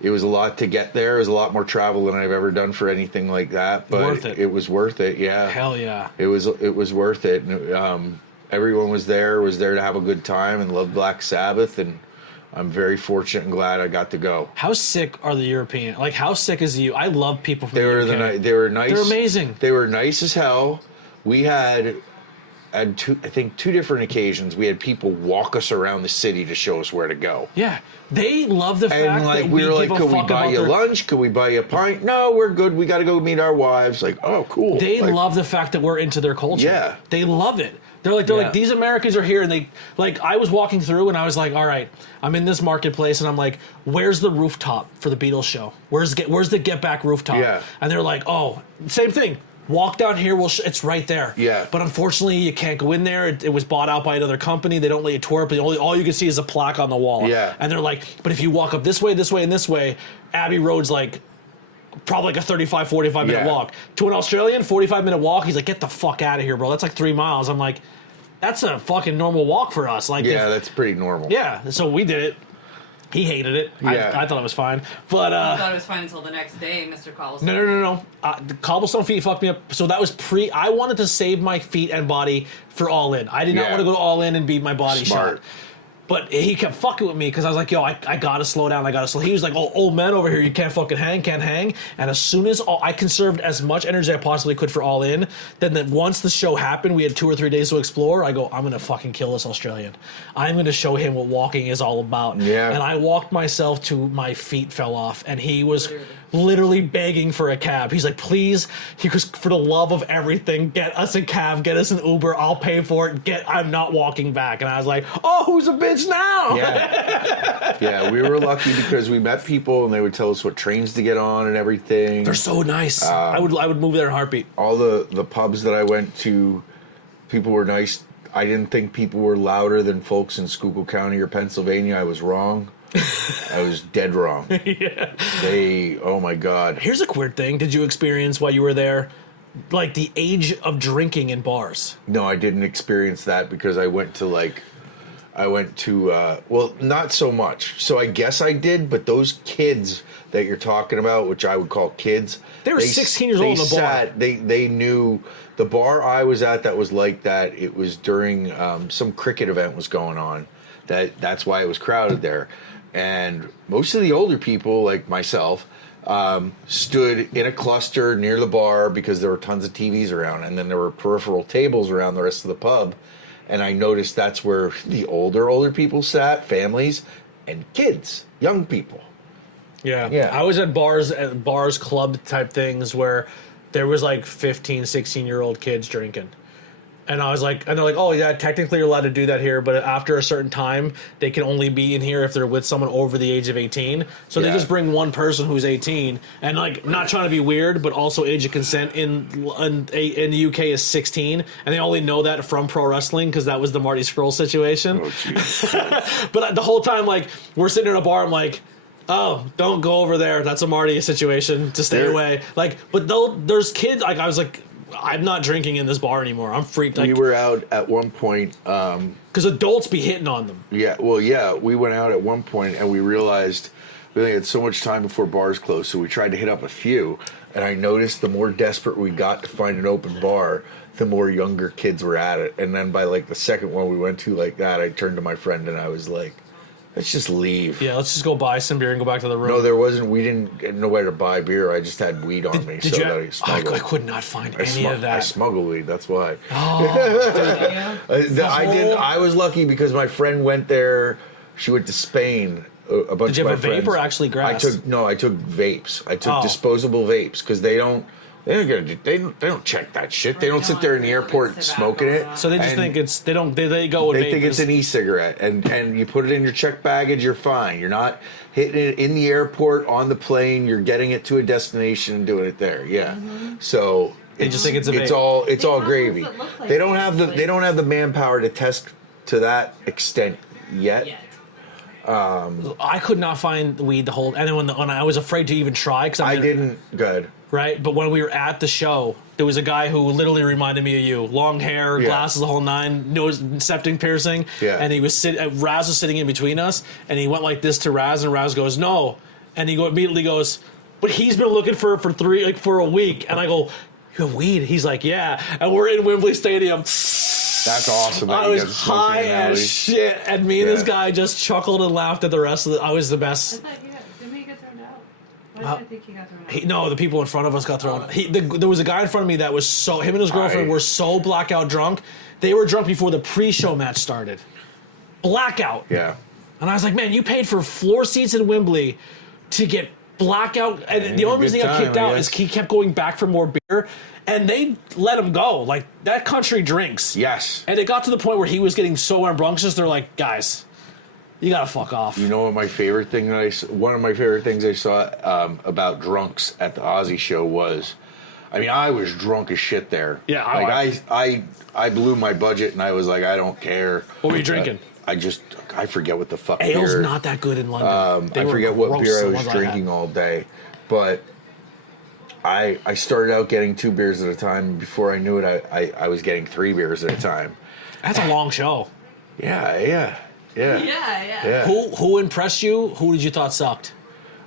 it was a lot to get there. It was a lot more travel than I've ever done for anything like that. But Worth it. It was worth it, yeah. Hell yeah. It was worth it. And, everyone was there to have a good time and loved Black Sabbath, and I'm very fortunate and glad I got to go. How sick are the European? Like, how sick is you? I love people from They the were UK. they were nice. They're amazing. They were nice as hell. We had two different occasions. We had people walk us around the city to show us where to go. Yeah, they love the fact And like that we were like, give a could we fuck buy about you their... lunch? Could we buy you a pint? No, we're good. We got to go meet our wives. Like, oh, cool. They like, love the fact that we're into their culture. Yeah. They love it. They're like Yeah. these Americans are here, and they like. I was walking through, and I was like, all right, I'm in this marketplace, and I'm like, where's the rooftop for the Beatles show? Where's the Get Back rooftop? Yeah. And they're like, oh, same thing. Walk down here. It's right there. Yeah. But unfortunately, you can't go in there. It was bought out by another company. They don't let you tour it. But all you can see is a plaque on the wall. Yeah. And they're like, but if you walk up this way, and this way, Abbey Road's like probably like a 35, 45 minute Yeah. walk. To an Australian, 45-minute walk, he's like, get the fuck out of here, bro. That's like 3 miles. I'm like, that's a fucking normal walk for us. Like, Yeah, that's pretty normal. yeah. So we did it. He hated it. Yeah. I thought it was fine. But I thought it was fine until the next day, Mr. Cobblestone. no. The cobblestone feet fucked me up. So that was I wanted to save my feet and body for All In. I did not Yeah. want to go All In and be my body Smart. shot. But he kept fucking with me because I was like, yo, I gotta slow down. He was like, oh, old man over here, you can't fucking can't hang. And as soon as I conserved as much energy I possibly could for All In, then once the show happened, we had 2 or 3 days to explore. I go, I'm gonna fucking kill this Australian. I'm gonna show him what walking is all about. Yeah. And I walked myself to my feet fell off, and he was literally begging for a cab. He's like, please, he goes, for the love of everything, get us a cab, get us an Uber, I'll pay for it, I'm not walking back. And I was like, oh, who's a bitch now? Yeah. Yeah, we were lucky because we met people and they would tell us what trains to get on and everything. They're so nice. I would move there in a heartbeat. All the pubs that I went to, people were nice. I didn't think people were louder than folks in Schuylkill County or Pennsylvania. I was wrong. I was dead wrong. Yeah. Oh my God. Here's a weird thing. Did you experience while you were there, like the age of drinking in bars? No, I didn't experience that because I went to well, not so much. So I guess I did, but those kids that you're talking about, which I would call kids, They were 16 years old in the bar. They knew the bar I was at that was like that. It was during some cricket event was going on. That's why it was crowded there. And most of the older people, like myself, stood in a cluster near the bar because there were tons of TVs around, and then there were peripheral tables around the rest of the pub. And I noticed that's where the older people sat, families, and kids, young people. Yeah. I was at bars, club type things where there was like 15, 16-year-old kids drinking. And I was like, and they're like, oh yeah, technically you're allowed to do that here, but after a certain time, they can only be in here if they're with someone over the age of 18. So they Yeah. just bring one person who's 18, and like not trying to be weird, but also age of consent in the UK is 16, and they only know that from pro wrestling because that was the Marty Scurll situation. Oh, jeez. But the whole time, like we're sitting in a bar, I'm like, oh, don't go over there. That's a Marty situation. Just stay There- away. Like, but there's kids. Like I was like, I'm not drinking in this bar anymore. I'm freaked. Like, We were out at one point. because adults be hitting on them. We went out at one point and we realized we only had so much time before bars closed, so we tried to hit up a few. And I noticed the more desperate we got to find an open bar, the more younger kids were at it. And then by like the second one we went to like that, I turned to my friend and I was like, let's just leave. Yeah, let's just go buy some beer and go back to the room. No, there wasn't. We didn't get nowhere to buy beer. I just had weed on me, Did so you? that I smuggled. I could not find any of that. I smuggled weed. That's why. Yeah. I did. I was lucky because my friend went there. She went to Spain. A bunch Did you of have my a vape friends. or actually grass? I took vapes. I took disposable vapes because they don't check that shit. They don't sit there in the airport smoking it. So they just And think it's they go with They vape. think it's an e-cigarette, and you put it in your check baggage, you're fine. You're not hitting it in the airport, on the plane. You're getting it to a destination and doing it there. Yeah. So They just think it's a it's vape. all They all have gravy. ones that look like They don't vapes, have the like- they don't have the manpower to test to that extent yet. Yeah. I could not find the weed to hold, and then when I was afraid to even try because I didn't. Good. Right, but when we were at the show, there was a guy who literally reminded me of you. Long hair, Yeah. glasses, the whole nine, nose, septic piercing. Yeah. And he was Raz was sitting in between us, and he went like this to Raz, and Raz goes, "No," and he immediately goes, "But he's been looking for for a week," and I go, "You have weed?" He's like, "Yeah," and we're in Wembley Stadium. That's awesome. That I you was got to smoke high in an alley. as shit, and me and this Yeah. guy just chuckled and laughed at the rest of it. I was the I best. thought didn't he get thrown out? Why did I think he got thrown out? No, the people in front of us got thrown. There was a guy in front of me that was him and his girlfriend were so blackout drunk. They were drunk before the pre-show match started. Blackout. Yeah. And I was like, man, you paid for floor seats in Wembley to get blackout. And the only reason he got good kicked time, I out is guess. he kept going back for more beer. And they let him go. Like, that country drinks. Yes. And it got to the point where he was getting so rambunctious, they're like, guys, you gotta fuck off. You know what my favorite thing one of my favorite things I saw about drunks at the Aussie show was, I mean, I was drunk as shit there. Yeah, I blew my budget and I was like, I don't care. What were you drinking? I forget what the fuck Ale's beer. not that good in London. I They were forget what gross, beer I the was ones had. drinking all day, but I started out getting 2 beers at a time. Before I knew it, I was getting 3 beers at a time. That's a long show. Yeah. Yeah. Who impressed you? Who did you thought sucked?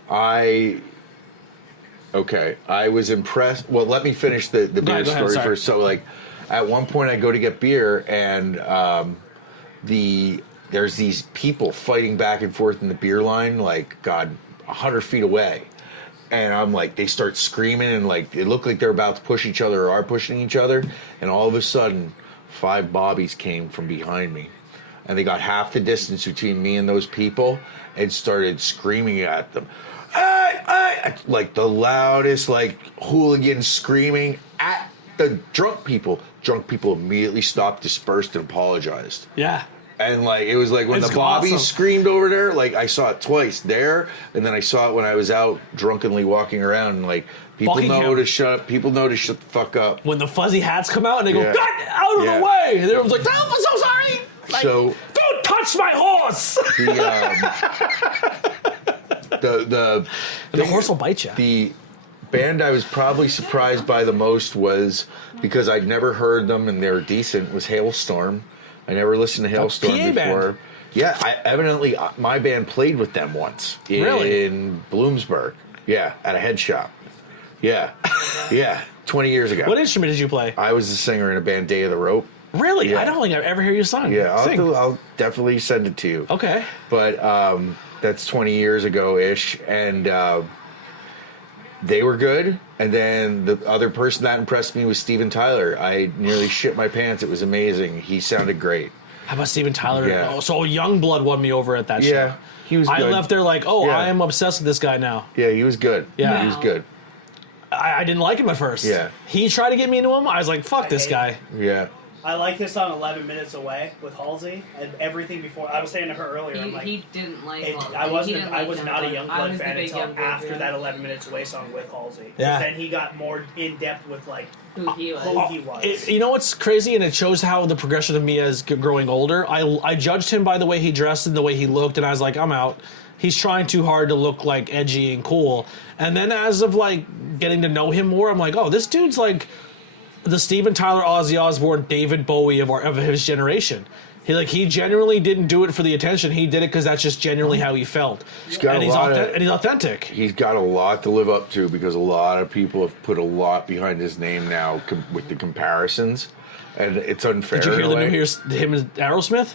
I was impressed. Well, let me finish the beer go ahead, story sorry. first. So, like, at one point, I go to get beer, and there's these people fighting back and forth in the beer line, like, God, 100 feet away. And I'm like, they start screaming, and like, it looked like they're about to push each other or are pushing each other. And all of a sudden, 5 bobbies came from behind me. And they got half the distance between me and those people and started screaming at them. Like the loudest, like, hooligan screaming at the drunk people. Drunk people immediately stopped, dispersed, and apologized. Yeah. And like, it was like when It's the bobbies awesome. screamed over there, like I saw it twice there, and then I saw it when I was out drunkenly walking around, and like, people Buckingham. know to shut the fuck up. When the fuzzy hats come out and they go, Yeah. "Get out of Yeah. the way!" And everyone's like, "Oh, I'm so sorry!" Like, So- don't touch my horse! The The horse will bite you. The band I was probably surprised by the most was, because I'd never heard them and they were decent, was Hailstorm. I never listened to Hailstorm PA before. band. Yeah, evidently my band played with them once Really? in Bloomsburg. Yeah, at a head shop. Yeah, 20 years ago. What instrument did you play? I was the singer in a band, Day of the Rope. Really? Yeah. I don't think I've ever heard you sing. Yeah, Sing. I'll definitely send it to you. Okay. But that's 20 years ago ish, and they were good. And then the other person that impressed me was Steven Tyler. I nearly shit my pants. It was amazing. He sounded great. How about Steven Tyler? Yeah. Oh, so Youngblood won me over at that show. Yeah, he was I good. left there like, oh, Yeah. I am obsessed with this guy now. Yeah, he was good. Yeah. he was good. I didn't like him at first. Yeah. He tried to get me into him. I was like, fuck this hate guy. Yeah. I like his song 11 Minutes Away with Halsey, and everything before. I was saying to her earlier, I'm like, He didn't like. it, Halsey. I He wasn't. didn't I like was not a Youngblood. I Youngblood was the fan big until Youngblood after fan. that 11 Minutes Away song with Halsey. 'Cause Yeah. Then he got more in depth with like Who he was. who he was. You know what's crazy, and it shows how the progression of me as growing older. I judged him by the way he dressed and the way he looked, and I was like, I'm out. He's trying too hard to look like edgy and cool. And then as of like getting to know him more, I'm like, oh, this dude's like the Steven Tyler, Ozzy Osbourne, David Bowie of his generation. He genuinely didn't do it for the attention. He did it because that's just genuinely how he felt. got and a lot of- and he's authentic. He's got a lot to live up to because a lot of people have put a lot behind his name now with the comparisons, and it's unfair. Did you hear in a the new way. him and Aerosmith?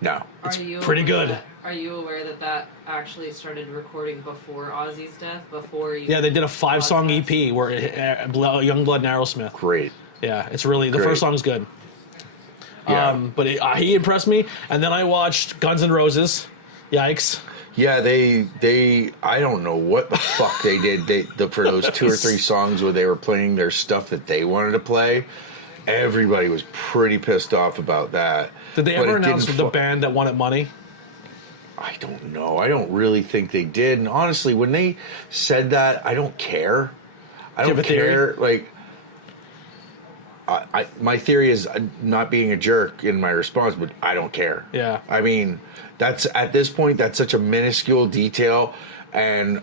No. Are you Pretty good. Are you aware that actually started recording before Ozzy's death? Before you? Yeah, they did a 5-song Ozfest? EP where Youngblood and Aerosmith. Great. Yeah, it's really the Great. first song's good. Yeah. But he impressed me, and then I watched Guns N' Roses. Yikes! Yeah, they I don't know what the fuck they did for those 2 or 3 songs where they were playing their stuff that they wanted to play. Everybody was pretty pissed off about that. Did they But ever it announce didn't the band that wanted money? I don't know. I don't really think they did. And honestly, when they said that, I don't care. I Do you don't have a care. Like, my theory is not being a jerk in my response, but I don't care. Yeah. I mean, that's at this point, that's such a minuscule detail, and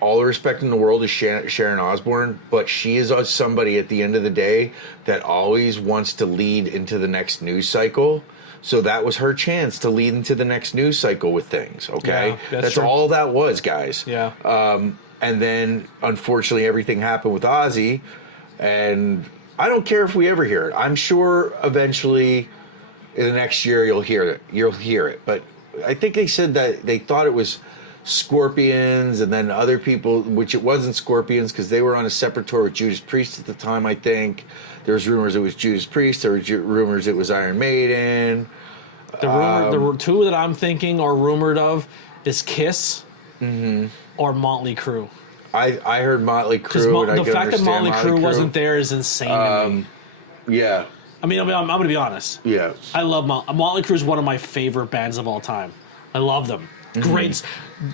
all the respect in the world is Sharon Osbourne, but she is somebody at the end of the day that always wants to lead into the next news cycle. So that was her chance to lead into the next news cycle with things, okay? Yeah, that's that's true. all that was, guys. Yeah. And then, unfortunately, everything happened with Ozzy, and I don't care if we ever hear it. I'm sure eventually in the next year you'll hear it. You'll hear it. But I think they said that they thought it was Scorpions, and then other people, which it wasn't Scorpions because they were on a separate tour with Judas Priest at the time, I think. There's rumors it was Judas Priest. There were rumors it was Iron Maiden. The two that I'm thinking or rumored of is Kiss or Motley Crue. I heard Motley Crue, and I The can fact that understand Motley Crue wasn't there is insane to me. Yeah, I mean, I'm going to be honest. yeah. I love Motley Crue is one of my favorite bands of all time. I love them. Great,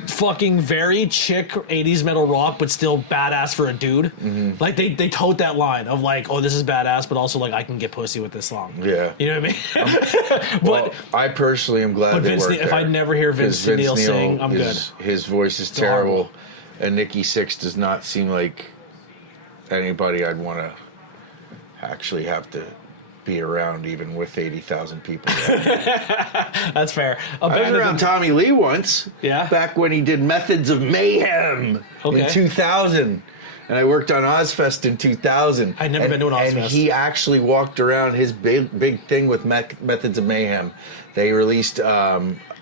fucking very chick 80s metal rock, but still badass for a dude. Like they tote that line of like, oh, this is badass, but also like I can get pussy with this song. Yeah. You know what I mean? Well, I personally am glad but they Vince weren't Neil, if there. I never hear Vince Neil sing, I'm good. His voice is terrible, and Nikki Sixx does not seem like anybody I'd want to actually have to be around, even with 80,000 people. That's fair. I was around Tommy Lee once. Yeah? Back when he did Methods of Mayhem Okay. in 2000. And I worked on Ozfest in 2000. I'd never been to an Ozfest. And he actually walked around his big thing with Methods of Mayhem. They released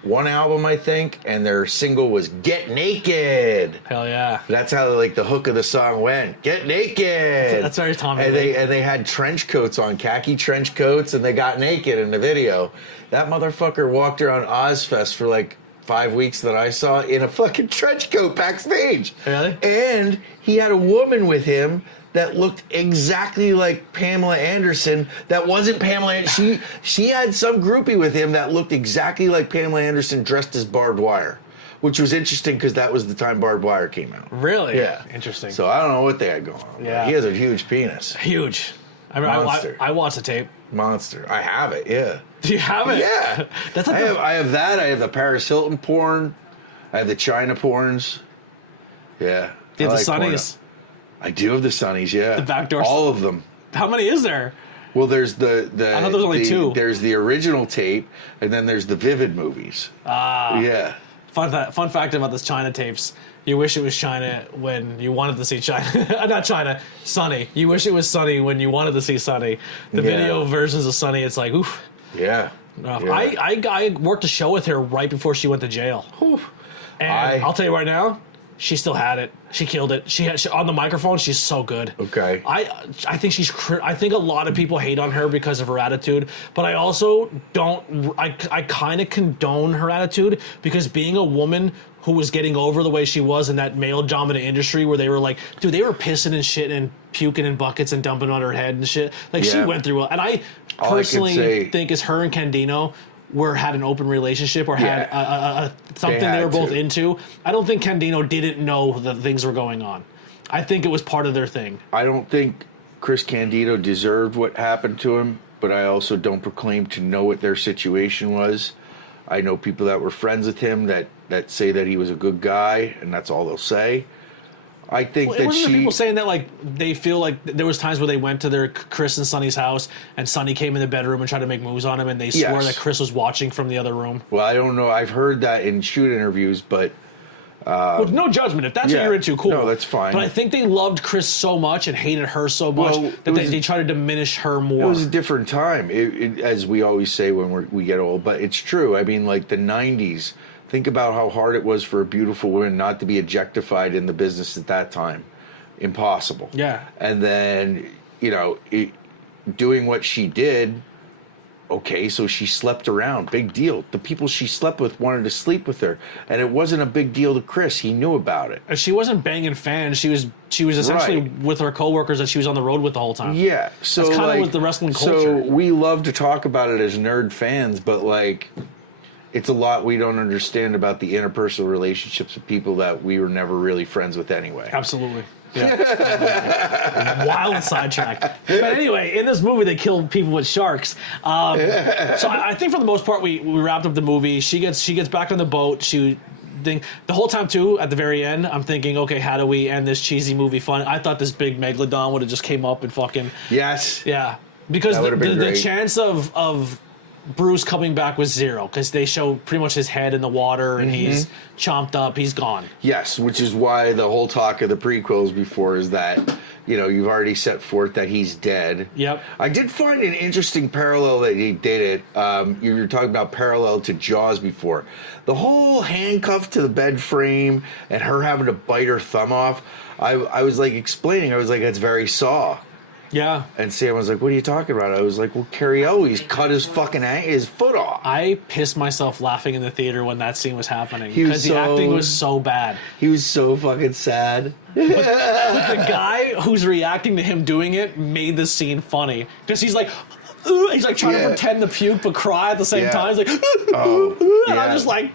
one album, I think, and their single was Get Naked. Hell yeah. That's how like the hook of the song went. Get naked. That's very Tommy and Lee. they had trench coats on, khaki trench coats, and they got naked in the video. That motherfucker walked around Ozfest for like 5 weeks that I saw in a fucking trench coat backstage. Really? And he had a woman with him that looked exactly like Pamela Anderson. That wasn't Pamela. She had some groupie with him that looked exactly like Pamela Anderson dressed as Barbed Wire, which was interesting because that was the time Barbed Wire came out. Really? Yeah. Interesting. So I don't know what they had going on. Yeah. He has a huge penis. Huge. I mean, Monster. I watched the tape. Monster. I have it, yeah. Do you have it? Yeah. That's like I have that. I have the Paris Hilton porn. I have the China porns. Yeah. Do you I have the like porno. Sunnies? I do have the Sunnies, yeah. The backdoor All of them. How many is there? Well, there's the I thought there was only 2. There's the original tape, and then there's the Vivid movies. Yeah. Fun fact about this China tapes. You wish it was China when you wanted to see China. Not China, Sunny. You wish it was Sunny when you wanted to see Sunny. The Yeah. video versions of Sunny, it's like, oof. Yeah. Rough. Yeah. I worked a show with her right before she went to jail. And I'll tell you right now, she still had it. She killed it. She on the microphone. She's so good. Okay. I think I think a lot of people hate on her because of her attitude, but I also don't. I kind of condone her attitude because being a woman who was getting over the way she was in that male dominant industry where they were like, dude, they were pissing and shitting and puking in buckets and dumping on her head and shit. Like she Yeah. went through it, and I All I can personally say- think is her and Candino had an open relationship or had something they had were both to. into. I don't think Candino didn't know that things were going on. I think it was part of their thing. I don't think Chris Candido deserved what happened to him, but I also don't proclaim to know what their situation was. I know people that were friends with him that say that he was a good guy, and that's all they'll say. I think Well, that wasn't there she... people saying that like they feel like there was times where they went to their Chris and Sonny's house and Sonny came in the bedroom and tried to make moves on him and they swore Yes. that Chris was watching from the other room. Well, I don't know. I've heard that in shoot interviews, but... Well, no judgment. If that's what yeah. you're into, cool. No, that's fine. But I think they loved Chris so much and hated her so much Well, that it was- they try to diminish her more. It was a different time, as we always say when we get old, but it's true. I mean, like the 90s, Think about how hard it was for a beautiful woman not to be objectified in the business at that time. Impossible. Yeah. And then, doing what she did, okay, so she slept around. Big deal. The people she slept with wanted to sleep with her. And it wasn't a big deal to Chris. He knew about it. And she wasn't banging fans. She was essentially with her coworkers that she was on the road with the whole time. Yeah. So that's kind of with the wrestling culture. So we love to talk about it as nerd fans, but it's a lot we don't understand about the interpersonal relationships of people that we were never really friends with anyway. Absolutely. Yeah. Wild sidetrack. But anyway, in this movie, they kill people with sharks. So I think for the most part, we wrapped up the movie. She gets back on the boat. The whole time too, at the very end, I'm thinking, okay, how do we end this cheesy movie fun? I thought this big megalodon would have just came up and fucking yes, yeah, because the chance of Bruce coming back was zero because they show pretty much his head in the water and he's chomped up, he's gone. Yes, which is why the whole talk of the prequels before is that, you've already set forth that he's dead. Yep. I did find an interesting parallel that he did it. You were talking about parallel to Jaws before. The whole handcuff to the bed frame and her having to bite her thumb off, I was explaining, I was like, that's very Saw. Yeah. And Sam was like, what are you talking about? I was like, well, Cary Elwes cut his fucking his foot off. I pissed myself laughing in the theater when that scene was happening because the acting was so bad. He was so fucking sad. But the guy who's reacting to him doing it made the scene funny because he's like trying to pretend to puke but cry at the same time. He's like, and I'm just like,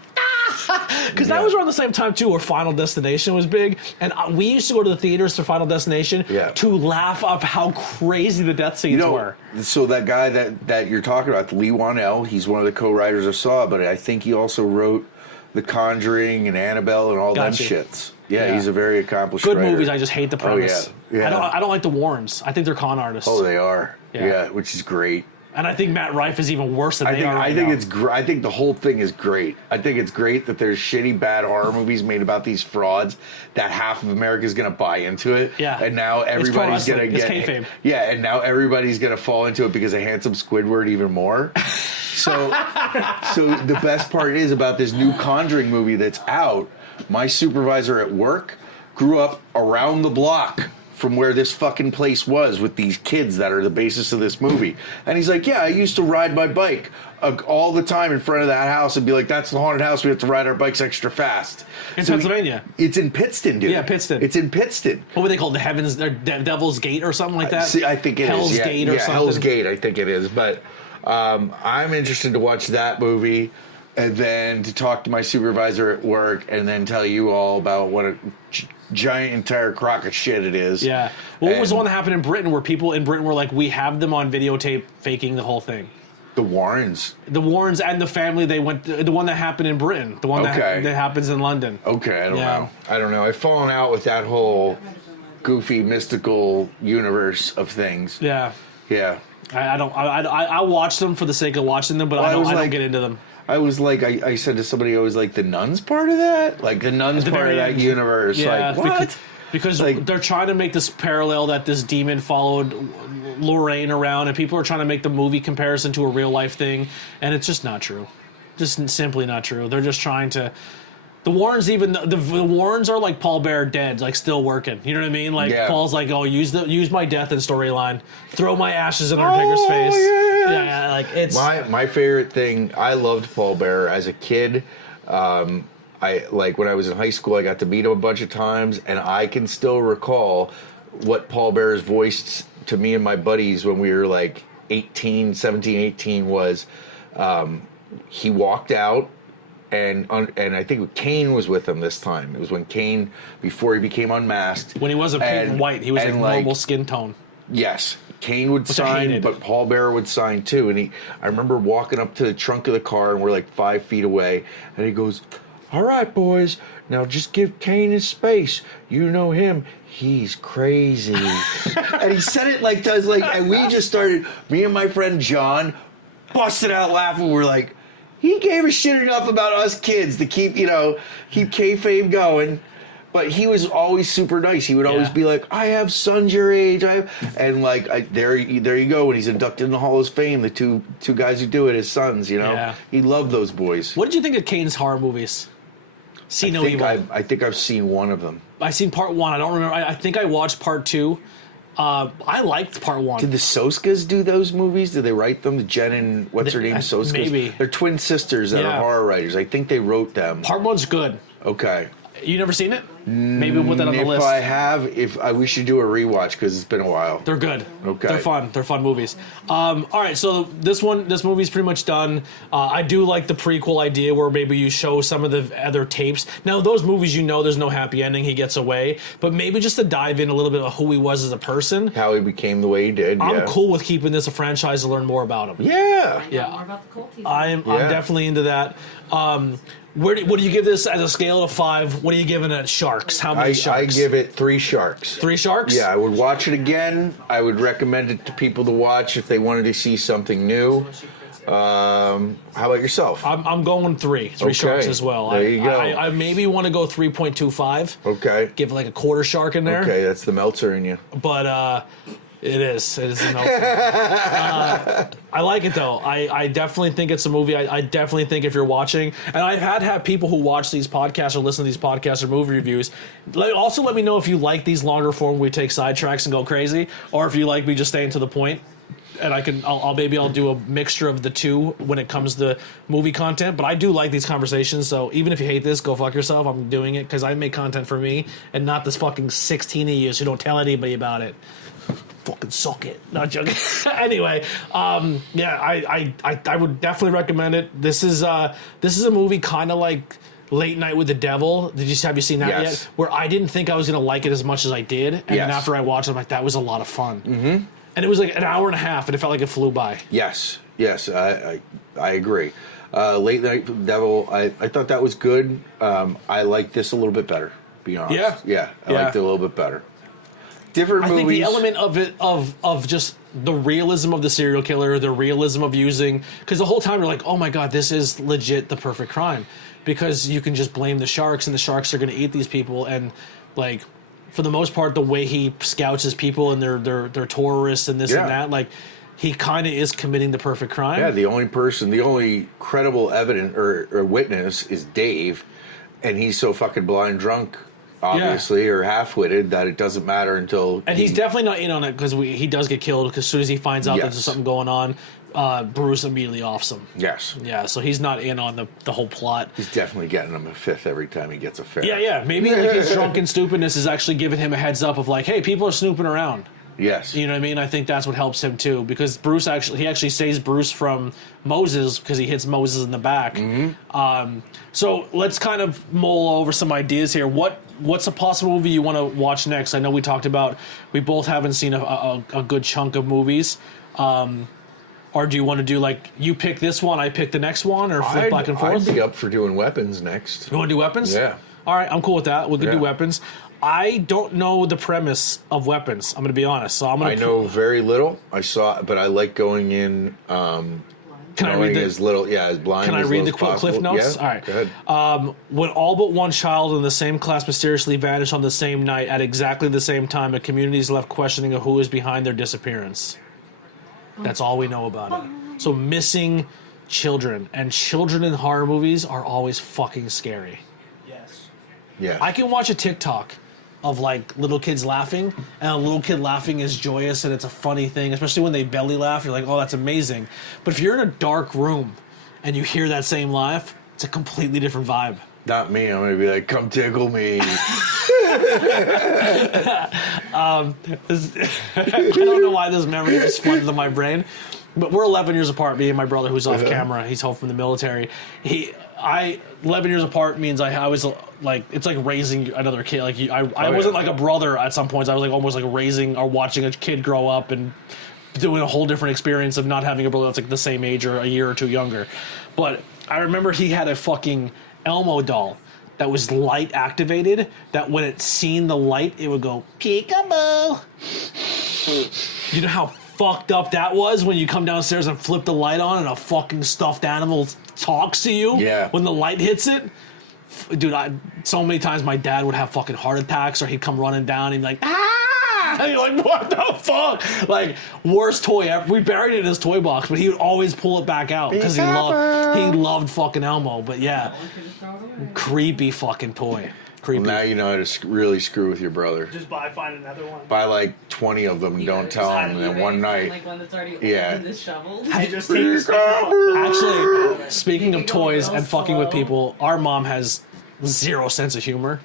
because that was around the same time too where Final Destination was big, and we used to go to the theaters for Final Destination to laugh up how crazy the death scenes were. So that guy that you're talking about, Lee Wanell, he's one of the co-writers of Saw, but I think he also wrote The Conjuring and Annabelle and all them shits. Yeah, he's a very accomplished good writer. movies. I just hate the premise. Oh, yeah. I don't like the Warrens. I think they're con artists. Oh, they are. Yeah, which is great. And I think Matt Rife is even worse than they are right I think now. it's I think the whole thing is great. I think it's great that there's shitty, bad horror movies made about these frauds that half of America's going to buy into it. Yeah. And now everybody's going to get... It's kayfabe. Yeah, and now everybody's going to fall into it because of Handsome Squidward even more. So the best part is about this new Conjuring movie that's out, my supervisor at work grew up around the block from where this fucking place was with these kids that are the basis of this movie. And he's like, yeah, I used to ride my bike all the time in front of that house and be like, that's the haunted house, we have to ride our bikes extra fast. In Pennsylvania. It's in Pittston, dude. Yeah, Pittston. It's in Pittston. What were they called? The Devil's Gate or something like that? See, I think it Hell's is. Gate or something? Hell's Gate, I think it is. But I'm interested to watch that movie and then to talk to my supervisor at work and then tell you all about what a giant entire crock of shit it is. Yeah. Well, what was the one that happened in Britain where people in Britain were like, we have them on videotape faking the whole thing? The Warrens. The Warrens and the family, the one that happened in Britain. The one that happens in London. Okay, I don't know. I've fallen out with that whole goofy, mystical universe of things. Yeah. Yeah. I watch them for the sake of watching them, but I don't get into them. I was like, I said to somebody, I was like, the Nuns part of that? Like, the Nuns part of that universe? Yeah, like, what? Because they're trying to make this parallel that this demon followed Lorraine around, and people are trying to make the movie comparison to a real life thing, and it's just not true. Just simply not true. They're just trying to... The Warrens the Warrens are like Paul Bear dead, like still working. You know what I mean? Like Paul's like, oh, use my death in storyline, throw my ashes in Undertaker's face. Yeah, like it's my favorite thing. I loved Paul Bear as a kid. I like when I was in high school. I got to meet him a bunch of times, and I can still recall what Paul Bear has voiced to me and my buddies when we were like 17, 18 was. He walked out. And I think Kane was with him this time. It was when Kane, before he became unmasked. When he wasn't pink and white, he was like normal skin tone. Yes. Kane would sign, but Paul Bearer would sign too. And I remember walking up to the trunk of the car, and we're like 5 feet away. And he goes, all right, boys, now just give Kane his space. You know him. He's crazy. And he said it and we just started, me and my friend John, busted out laughing. We're like, he gave a shit enough about us kids to keep kayfabe going. But he was always super nice. He would always be like, "I have sons your age." And like, there you go. When he's inducted in the Hall of Fame, the two guys who do it, his sons. You know, he loved those boys. What did you think of Kane's horror movies? See No Evil. I think I've seen one of them. I've seen part 1. I don't remember. I think I watched part 2. I liked part 1. Did the Soskas do those movies? Did they write them? Jen and what's her name? Soskas. Maybe. They're twin sisters that are horror writers. I think they wrote them. Part 1's good. Okay. You never seen it? Maybe we'll put that on the list. If I have, we should do a rewatch because it's been a while. They're good. Okay. They're fun. They're fun movies. All right, so this movie's pretty much done. I do like the prequel idea where maybe you show some of the other tapes. Now, those movies, there's no happy ending. He gets away. But maybe just to dive in a little bit of who he was as a person. How he became the way he did. I'm cool with keeping this a franchise to learn more about him. Yeah. More about the culties. I'm definitely into that. What do you give this as a scale of 5? What are you giving it? Sharks? How many sharks? I give it 3 sharks. 3 sharks? Yeah, I would watch it again. I would recommend it to people to watch if they wanted to see something new. How about yourself? I'm going 3 sharks as well. There you go. I maybe want to go 3.25. Okay. Give like a quarter shark in there. Okay, that's the Meltzer in you. But it is a Meltzer. I like it though. I definitely think it's a movie. I definitely think if you're watching, and I've had people who watch these podcasts or listen to these podcasts or movie reviews. Also, let me know if you like these longer form where we take sidetracks and go crazy, or if you like me just staying to the point. And I'll do a mixture of the two when it comes to movie content. But I do like these conversations. So even if you hate this, go fuck yourself. I'm doing it because I make content for me and not this fucking 16 of you who don't tell anybody about it. Fucking suck it. Not joking. Anyway, I would definitely recommend it. This is a movie kind of like Late Night with the Devil. Have you seen that yet? Where I didn't think I was gonna like it as much as I did, and then after I watched it, I'm like, that was a lot of fun. Mm-hmm. And it was like an hour and a half, and it felt like it flew by. Yes, I agree. Late Night with the Devil, I thought that was good. I like this a little bit better, to be honest. Yeah, I liked it a little bit better. Different movies. I think the element of it, of just the realism of the serial killer, the realism of using, because the whole time you're like, oh my god, this is legit the perfect crime, because you can just blame the sharks, and the sharks are going to eat these people, and like, for the most part, the way he scouts his people and they're tourists and this and that, like, he kind of is committing the perfect crime. Yeah, the only credible evidence or witness is Dave, and he's so fucking blind drunk, obviously, or half-witted that it doesn't matter until... And he's definitely not in on it because he does get killed, because as soon as he finds out that there's something going on, Bruce immediately offs him. Yes. Yeah, so he's not in on the whole plot. He's definitely getting him a 5th every time he gets a fare. Yeah. Maybe like his drunken stupidness is actually giving him a heads up of like, hey, people are snooping around. Yes. You know what I mean? I think that's what helps him too, because Bruce actually saves Bruce from Moses because he hits Moses in the back. Mm-hmm. So let's kind of mull over some ideas here. What's a possible movie you want to watch next? I know we talked about we both haven't seen a good chunk of movies. Or do you want to do like you pick this one, I pick the next one, or flip back and forth? I'd be up for doing Weapons next. You want to do Weapons? Yeah. All right, I'm cool with that. We can do Weapons. I don't know the premise of Weapons. I'm going to be honest. So I know very little. I saw, but I like going in. Can I read as blind? Can I read the cliff notes? Yeah, all right. Go ahead. When all but one child in the same class mysteriously vanished on the same night at exactly the same time, a community is left questioning who is behind their disappearance. That's all we know about it. So missing children, and children in horror movies are always fucking scary. Yes. Yeah. I can watch a TikTok of like little kids laughing, and a little kid laughing is joyous and it's a funny thing, especially when they belly laugh. You're like, oh, that's amazing. But if you're in a dark room and you hear that same laugh, it's a completely different vibe. Not me. I'm gonna be like, come tickle me. I don't know why this memory just flooded into my brain, but we're 11 years apart. Me and my brother, who's off camera, he's home from the military. 11 years apart means I was like, it's like raising another kid. Like I wasn't like a brother at some points. I was like almost like raising or watching a kid grow up and doing a whole different experience of not having a brother that's like the same age or a year or two younger. But I remember he had a fucking Elmo doll that was light activated, that when it seen the light, it would go, peekaboo. You know how fucked up that was when you come downstairs and flip the light on and a fucking stuffed animal talks to you when the light hits it? dude, so many times my dad would have fucking heart attacks, or he'd come running down and be like, ah! And you're like, what the fuck? Like, worst toy ever. We buried it in his toy box, but he would always pull it back out because he loved fucking Elmo. But yeah, creepy fucking toy. Creepy. Well, now you know how to really screw with your brother. Just find another one. Buy like 20 of them and don't tell him. And then one night, like one that's already yeah, disheveled. You just take the sticker off. Actually, speaking of toys and fucking with people, our mom has zero sense of humor.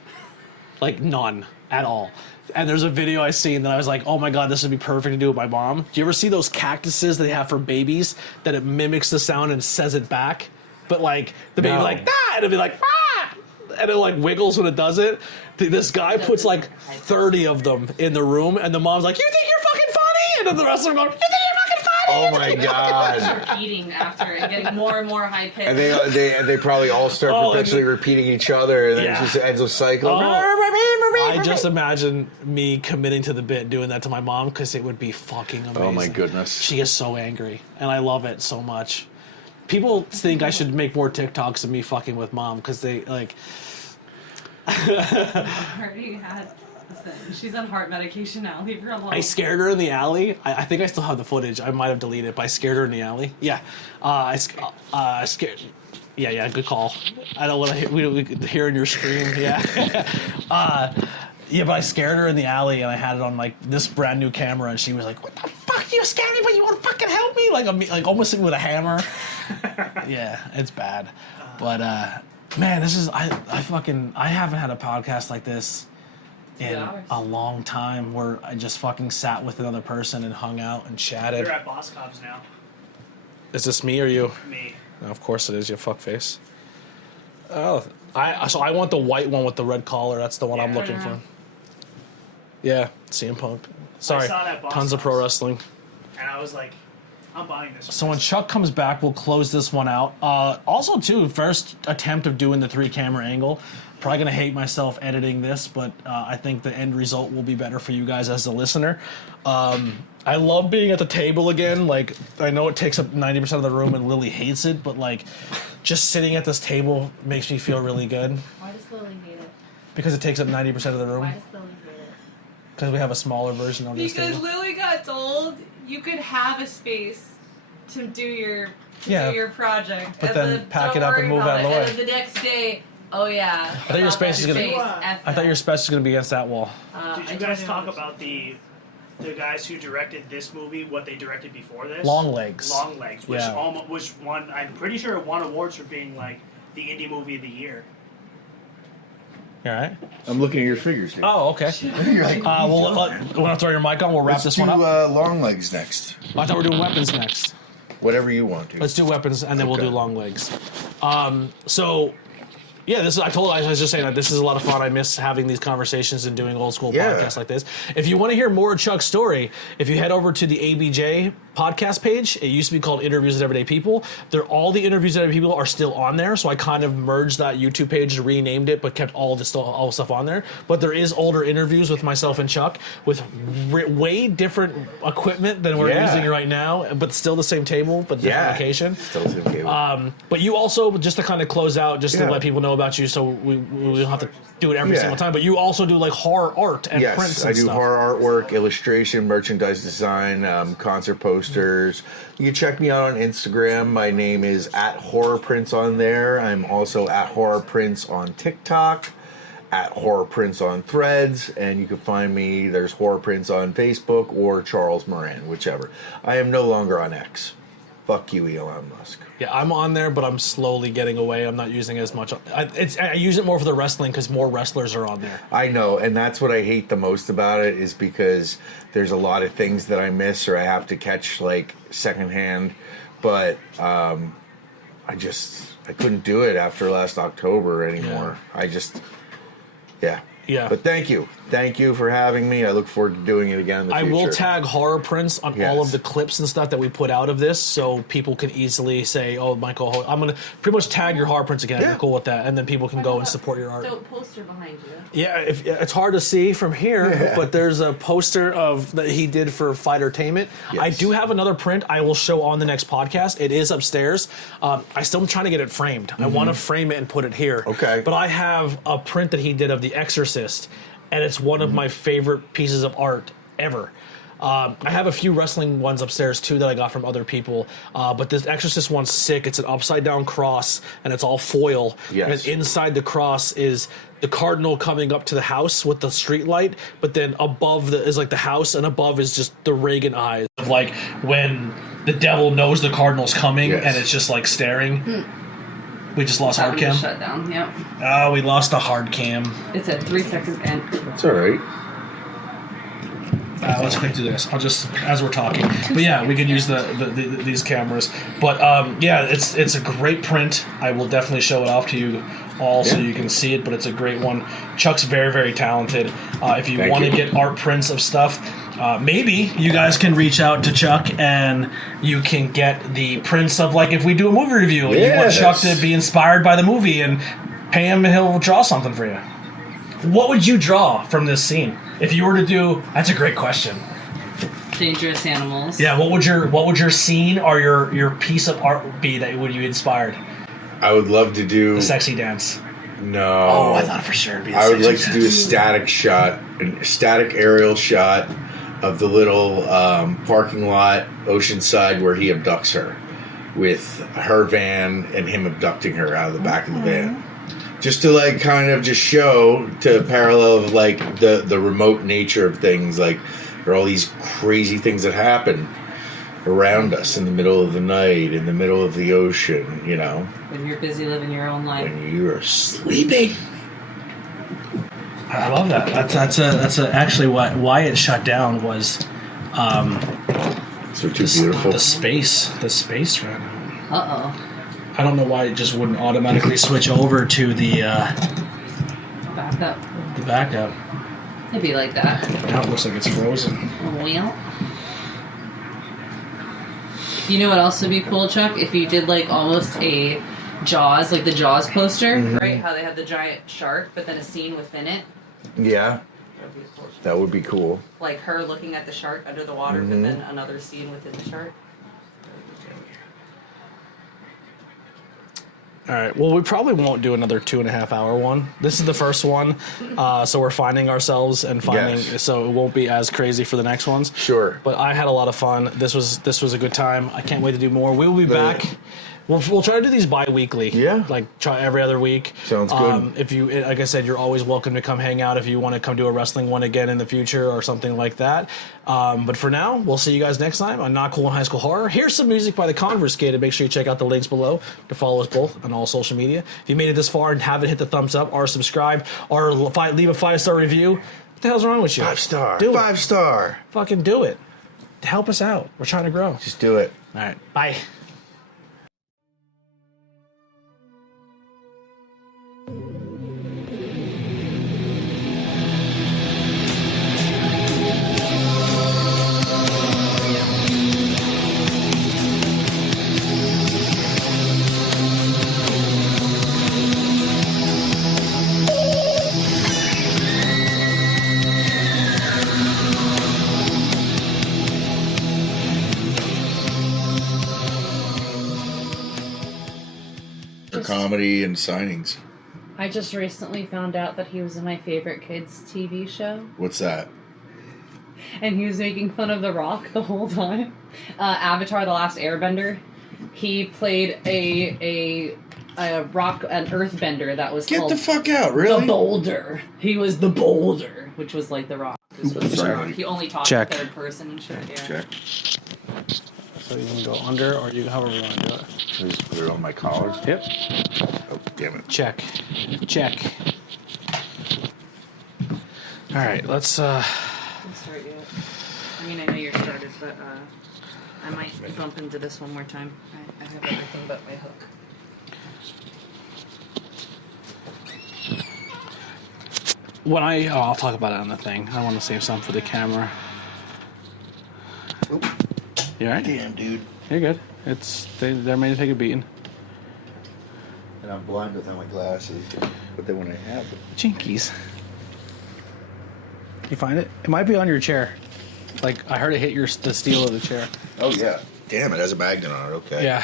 Like, none at all. And there's a video I seen that I was like, oh my god, this would be perfect to do with my mom. Do you ever see those cactuses that they have for babies that it mimics the sound and says it back? But like, the baby like, ah! And it'll be like, ah! And it like wiggles when it does it. This guy puts like 30 of them in the room, and the mom's like, you think you're fucking funny? And then the rest of them going, you think you're fucking funny? oh my god. Repeating after and getting more and more high pitched. And they probably all start perpetually repeating each other, and then it just ends a cycle. I just imagine me committing to the bit doing that to my mom, because it would be fucking amazing. Oh my goodness. She is so angry, and I love it so much. People think I should make more TikToks of me fucking with mom, because they like. Already had. Listen, she's on heart medication now. Leave her alone. I scared her in the alley. I think I still have the footage. I might have deleted it, but I scared her in the alley. Yeah, I scared. Yeah, good call. I don't want to we could hear in your scream. Yeah, yeah, but I scared her in the alley, and I had it on like this brand new camera, and she was like, "What the fuck? You scared me, but you want to fucking help me?" Like almost with a hammer. Yeah, it's bad, but man, this is I haven't had a podcast like this in a long time, where I just fucking sat with another person and hung out and chatted. You're at Boss Cobbs now. Is this me or you? Me. Of course it is, you fuckface. Oh, I want the white one with the red collar. That's the one I'm looking for. Yeah, CM Punk. Sorry, saw that Boss tons of pro Cobbs. wrestling. And I was like, I'm buying this. So when Chuck comes back, we'll close this one out. Also, too, first attempt of doing the 3-camera angle. Probably going to hate myself editing this, but I think the end result will be better for you guys as the listener. I love being at the table again. Like, I know it takes up 90% of the room and Lily hates it, but like, just sitting at this table makes me feel really good. Why does Lily hate it? Because it takes up 90% of the room. Why does Lily hate it? Because we have a smaller version of this Because table. Lily got told you could have a space to do your project, But and then pack it up and don't move worry out of the about way. it. And the next day, oh yeah. I thought your space is gonna. I thought your space was gonna be against that wall. Did you guys talk about the guys who directed this movie, what they directed before this? Long Legs. Long Legs, which Yeah. almost was won. I'm pretty sure it won awards for being like the indie movie of the year. You all right? I'm looking at your figures here. Oh, okay. You're like, We'll want to throw your mic on? We'll wrap this one up. Long Legs next. I thought we were doing weapons next. Whatever you want to. Let's do weapons, and then we'll Okay. do long legs. So, yeah, I was just saying that this is a lot of fun. I miss having these conversations and doing old school Yeah. podcasts like this. If you want to hear more of Chuck's story, if you head over to the ABJ podcast page, it used to be called Interviews with Everyday People. All the Interviews with Everyday People are still on there, so I kind of merged that YouTube page and renamed it, but kept all the stuff on there. But there is older interviews with myself and Chuck with way different equipment than we're using right now, but still the same table, but different location. Still the same table. But you also, just to kind of close out, just to let people know about you, so we don't have to do it every single time, but you also do like horror art and prints Yes, and I do stuff. horror artwork, illustration, merchandise design, concert posters. You can check me out on Instagram. My name is @HorrorPrints on there. I'm also @HorrorPrints on TikTok, @HorrorPrints on Threads, and you can find me, there's HorrorPrints on Facebook or Charles Moran, whichever. I am no longer on X. Fuck you, Elon Musk. Yeah, I'm on there, but I'm slowly getting away. I'm not using it as much. I use it more for the wrestling because more wrestlers are on there. I know, and that's what I hate the most about it, is because there's a lot of things that I miss or I have to catch like secondhand, but I couldn't do it after last October anymore. Yeah. Yeah. But thank you for having me. I look forward to doing it again in the I future. will tag horror prints on all of the clips and stuff that we put out of this, so people can easily say, "Oh, Michael, I'm gonna pretty much tag your horror prints again." Yeah. You're cool with that, and then people can go and support your art. Dope poster behind you. Yeah, it's hard to see from here, but there's a poster of that he did for Fightertainment. Yes. I do have another print I will show on the next podcast. It is upstairs. I still am trying to get it framed. I want to frame it and put it here. Okay. But I have a print that he did of The Exorcist, and it's one of my favorite pieces of art ever. I have a few wrestling ones upstairs too that I got from other people, but this Exorcist one's sick. It's an upside down cross, and it's all foil. Yes. And inside the cross is the cardinal coming up to the house with the street light, but then above is like the house, and above is just the Reagan eyes. Like when the devil knows the cardinal's coming, Yes. and it's just like staring. We just lost hard cam. Shut down. Yep. Oh, we lost the hard cam. It's at 3 seconds in. That's all right. Let's quick do this. I'll just as we're talking. But yeah, we can use these cameras. But yeah, it's a great print. I will definitely show it off to you all so you can see it. But it's a great one. Chuck's very, very talented. If you want to get art prints of stuff, maybe you guys can reach out to Chuck and you can get the prints of, like, if we do a movie review and you want Chuck to be inspired by the movie, and pay him and he'll draw something for you. What would you draw from this scene? If you were to do, that's a great question. Dangerous animals. Yeah, what would your scene or your piece of art be that would you inspired? I would love to do The sexy dance. No. Oh, I thought for sure it'd be the I would sexy like to dance. do a static shot, a static aerial shot of the little parking lot, Oceanside, where he abducts her, with her van and him abducting her out of the back of the van. Just to, like, kind of just show, to parallel, like, the remote nature of things. Like, there are all these crazy things that happen around us in the middle of the night, in the middle of the ocean, you know. When you're busy living your own life. When you're sleeping. I love that. That's actually why it shut down was So too beautiful. the space ran out. Uh-oh. I don't know why it just wouldn't automatically switch over to the Back up. backup. It'd be like that. Now it looks like it's frozen. Well. You know what else would be cool, Chuck? If you did, like, almost a Jaws, like the Jaws poster, right? How they have the giant shark, but then a scene within it. Yeah, That would be cool. that would be cool. Like her looking at the shark under the water, but then another scene within the shark. All right. Well, we probably won't do another 2.5 hour one. This is the first one, so we're finding ourselves and finding. Yes. So it won't be as crazy for the next ones. Sure. But I had a lot of fun. This was a good time. I can't wait to do more. We will be back. We'll try to do these bi-weekly. Yeah. Like try every other week. Sounds good. If you, like I said, you're always welcome to come hang out if you want to come do a wrestling one again in the future or something like that. But for now, we'll see you guys next time on Not Cool in High School Horror. Here's some music by the Converse-Gated. Make sure you check out the links below to follow us both on all social media. If you made it this far and haven't hit the thumbs up or subscribe or leave a 5-star review, what the hell's wrong with you? 5-star. Do it. 5-star. Fucking do it. Help us out. We're trying to grow. Just do it. All right. Bye. For comedy and signings. I just recently found out that he was in my favorite kids TV show, What's that? and he was making fun of The Rock the whole time. Avatar: The Last Airbender. He played a rock, an earthbender that was Get called the fuck out, really? the Boulder. He was the Boulder, which was like The Rock. This was sorry. He only talked Check. in third person and shit. Yeah. Check. So you can go under or you however you want to do it. I just put it on my collar. Yep. Oh, damn it. Check. Check. All right, let's I'll start you. I mean, I know you're started, but I might bump into this one more time. I have everything but my hook. I'll talk about it on the thing. I want to save some for the camera. Oop. You alright? Damn, dude. You're good. They're made to take a beating. And I'm blind without my glasses, but then when I have them. Jinkies. You find it? It might be on your chair. Like, I heard it hit the steel of the chair. Oh, yeah. Damn, it has a magnet on it. Okay. Yeah.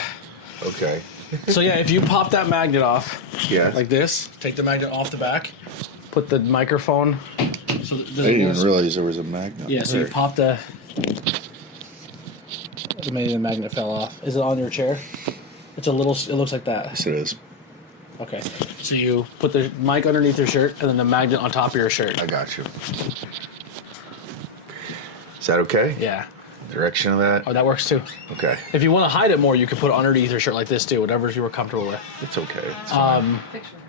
Okay. So, yeah, if you pop that magnet off, Yeah. like this, take the magnet off the back, put the microphone. So I didn't even realize there was a magnet. Yeah, so you pop maybe the magnet fell off. Is it on your chair? It looks like that. Yes, it is. Okay. So you put the mic underneath your shirt and then the magnet on top of your shirt. I got you. Is that okay? Yeah. Direction of that? Oh, that works too. Okay. If you want to hide it more, you can put it underneath your shirt like this too, whatever you were comfortable with. It's okay. It's Picture her.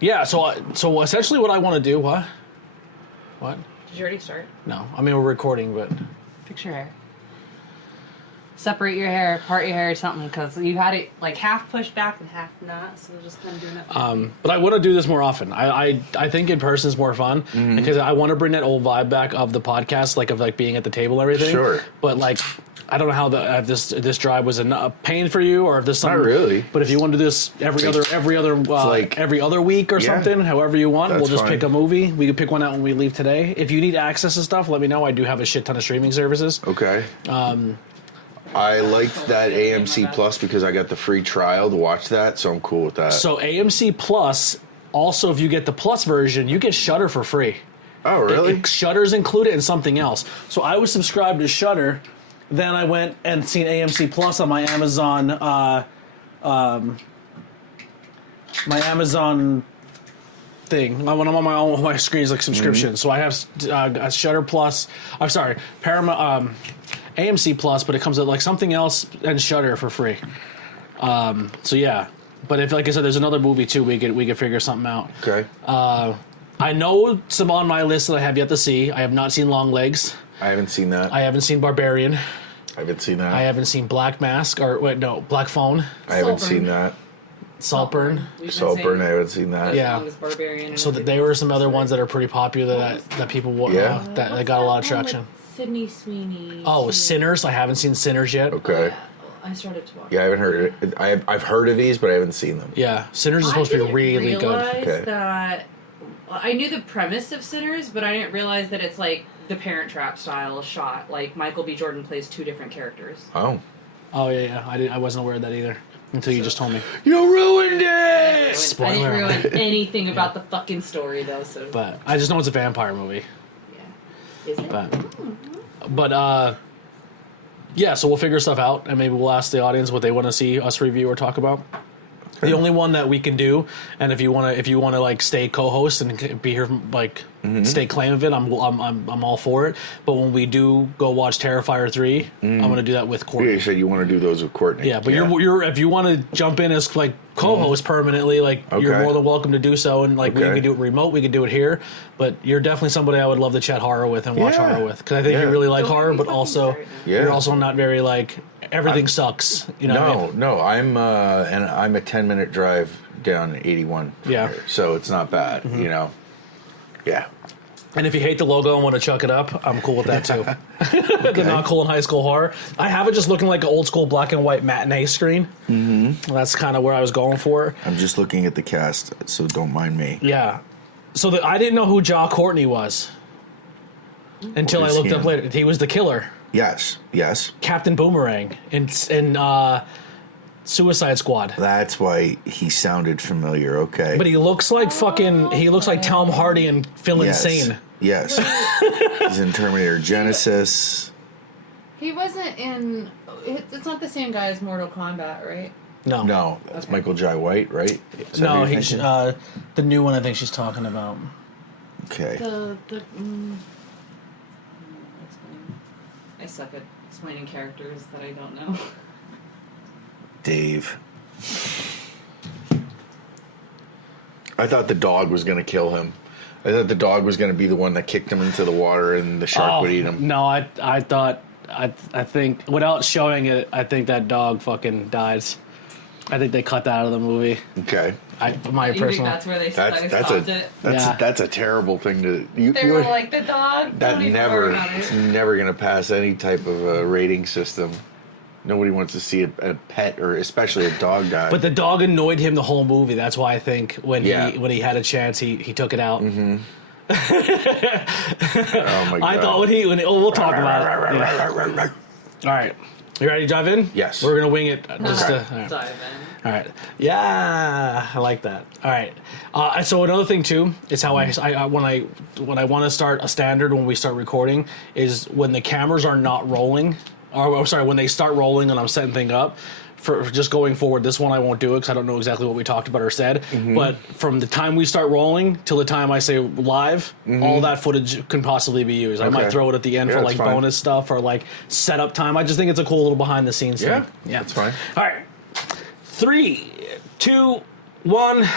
Yeah, so essentially what I want to do, what? Did you already start? No. I mean, we're recording, but... Fix your hair. Separate your hair, part your hair or something, because you had it like half pushed back and half not, so just kind of doing it. But I want to do this more often. I think in person is more fun because I want to bring that old vibe back of the podcast, of being at the table and everything. Sure. But I don't know how if this drive was a pain for you or if this something. Not really. But if you want to do this every other week or something, however you want, we'll just fine. pick a movie. We can pick one out when we leave today. If you need access to stuff, let me know. I do have a shit ton of streaming services. Okay. I liked that AMC Plus because I got the free trial to watch that, so I'm cool with that. So AMC Plus, also if you get the Plus version, you get Shudder for free. Oh, really? Shudder's included in something else. So I was subscribed to Shudder, then I went and seen AMC Plus on my Amazon, thing. When I'm on my screen is like subscription. So I have Shudder Plus. I'm sorry, Paramount. AMC Plus, but it comes with like something else and Shudder for free. So yeah, but if like I said, there's another movie too, we could figure something out. Okay. I know some on my list that I have yet to see. I have not seen Long Legs. I haven't seen that. I haven't seen Barbarian. I haven't seen that. I haven't seen Black Mask Black Phone. I haven't Saltburn. seen that. Saltburn. Saltburn, I haven't seen that. Yeah. Barbarian. So there were some other ones that are pretty popular that people that got a lot of traction. Sydney Sweeney. Oh, Sinners. I haven't seen Sinners yet. Okay. I started to watch. Yeah, I haven't heard it. I've heard of these, but I haven't seen them. Yeah, Sinners is supposed to be really good. I didn't Okay. realize that. I knew the premise of Sinners, but I didn't realize that it's like the Parent Trap style shot. Like Michael B. Jordan plays two different characters. Oh. Oh yeah. I wasn't aware of that either until you just told me. You ruined it! I Spoiler. didn't ruin anything about the fucking story though. So But I just know it's a vampire movie. yeah, is it? But yeah. So we'll figure stuff out, and maybe we'll ask the audience what they want to see us review or talk about. The only one that we can do, and if you want to like stay co-host and be here, like stay claim of it, I'm all for it. But when we do go watch Terrifier 3, I'm gonna do that with Yeah, Courtney. you said you want to do those with Courtney. Yeah, but you're if you want to jump in as like co-host permanently, like you're Okay. more than welcome to do so. And like we Okay. can do it remote, we can do it here. But you're definitely somebody I would love to chat horror with and watch Yeah. horror with because I think Yeah. you really like Don't horror, make me but fucking also tired now. Yeah. you're also not very like everything sucks. You know? what I mean? No, I'm a 10-minute drive down 81. from Yeah. here, so it's not bad. You know. Yeah. And if you hate the logo and want to chuck it up, I'm cool with that too. The Not Cool in High School Horror. I have it just looking like an old school black and white matinee screen. Mm-hmm. That's kind of where I was going for. I'm just looking at the cast, so don't mind me. Yeah. So I didn't know who Ja Courtney was until I What is looked he up in? later. He was the killer, Yes. Captain Boomerang, in Suicide Squad. That's why he sounded familiar. Okay. But he looks like he looks like Tom Hardy and Phil Insane. Yes. He's in Terminator Genesis. He wasn't in. It's not the same guy as Mortal Kombat, right? No. No, that's Okay. Michael Jai White, right? Is that No, what you're he's thinking? the new one I think she's talking about. Okay. I suck at explaining characters that I don't know. Dave. I thought the dog was going to kill him. I thought the dog was going to be the one that kicked him into the water and the shark would eat him. No, I thought I think without showing it, I think that dog fucking dies. I think they cut that out of the movie. Okay. My You think personal. that's where they That's stopped it? that's a terrible thing to. They were like the dog. that don't even never worry about it's it. never going to pass any type of a rating system. Nobody wants to see a pet or especially a dog die. But the dog annoyed him the whole movie. That's why I think when he had a chance, he took it out. Mm-hmm. Oh my god! I thought we'll talk about it. Yeah. All right, you ready to dive in? Yes. We're gonna wing it. Just Okay. all right. Dive in. All right. Yeah, I like that. All right. So another thing too is how I when I want to start a standard when we start recording is when the cameras are not rolling, or I'm sorry, when they start rolling and I'm setting things up. For just going forward, this one I won't do it because I don't know exactly what we talked about or said. But from the time we start rolling till the time I say live, all that footage can possibly be used. I might Okay. throw it at the end Yeah, for that's like fine. bonus stuff or like setup time. I just think it's a cool little behind the scenes Yeah, thing. Yeah, that's fine. All right, 3, 2, 1.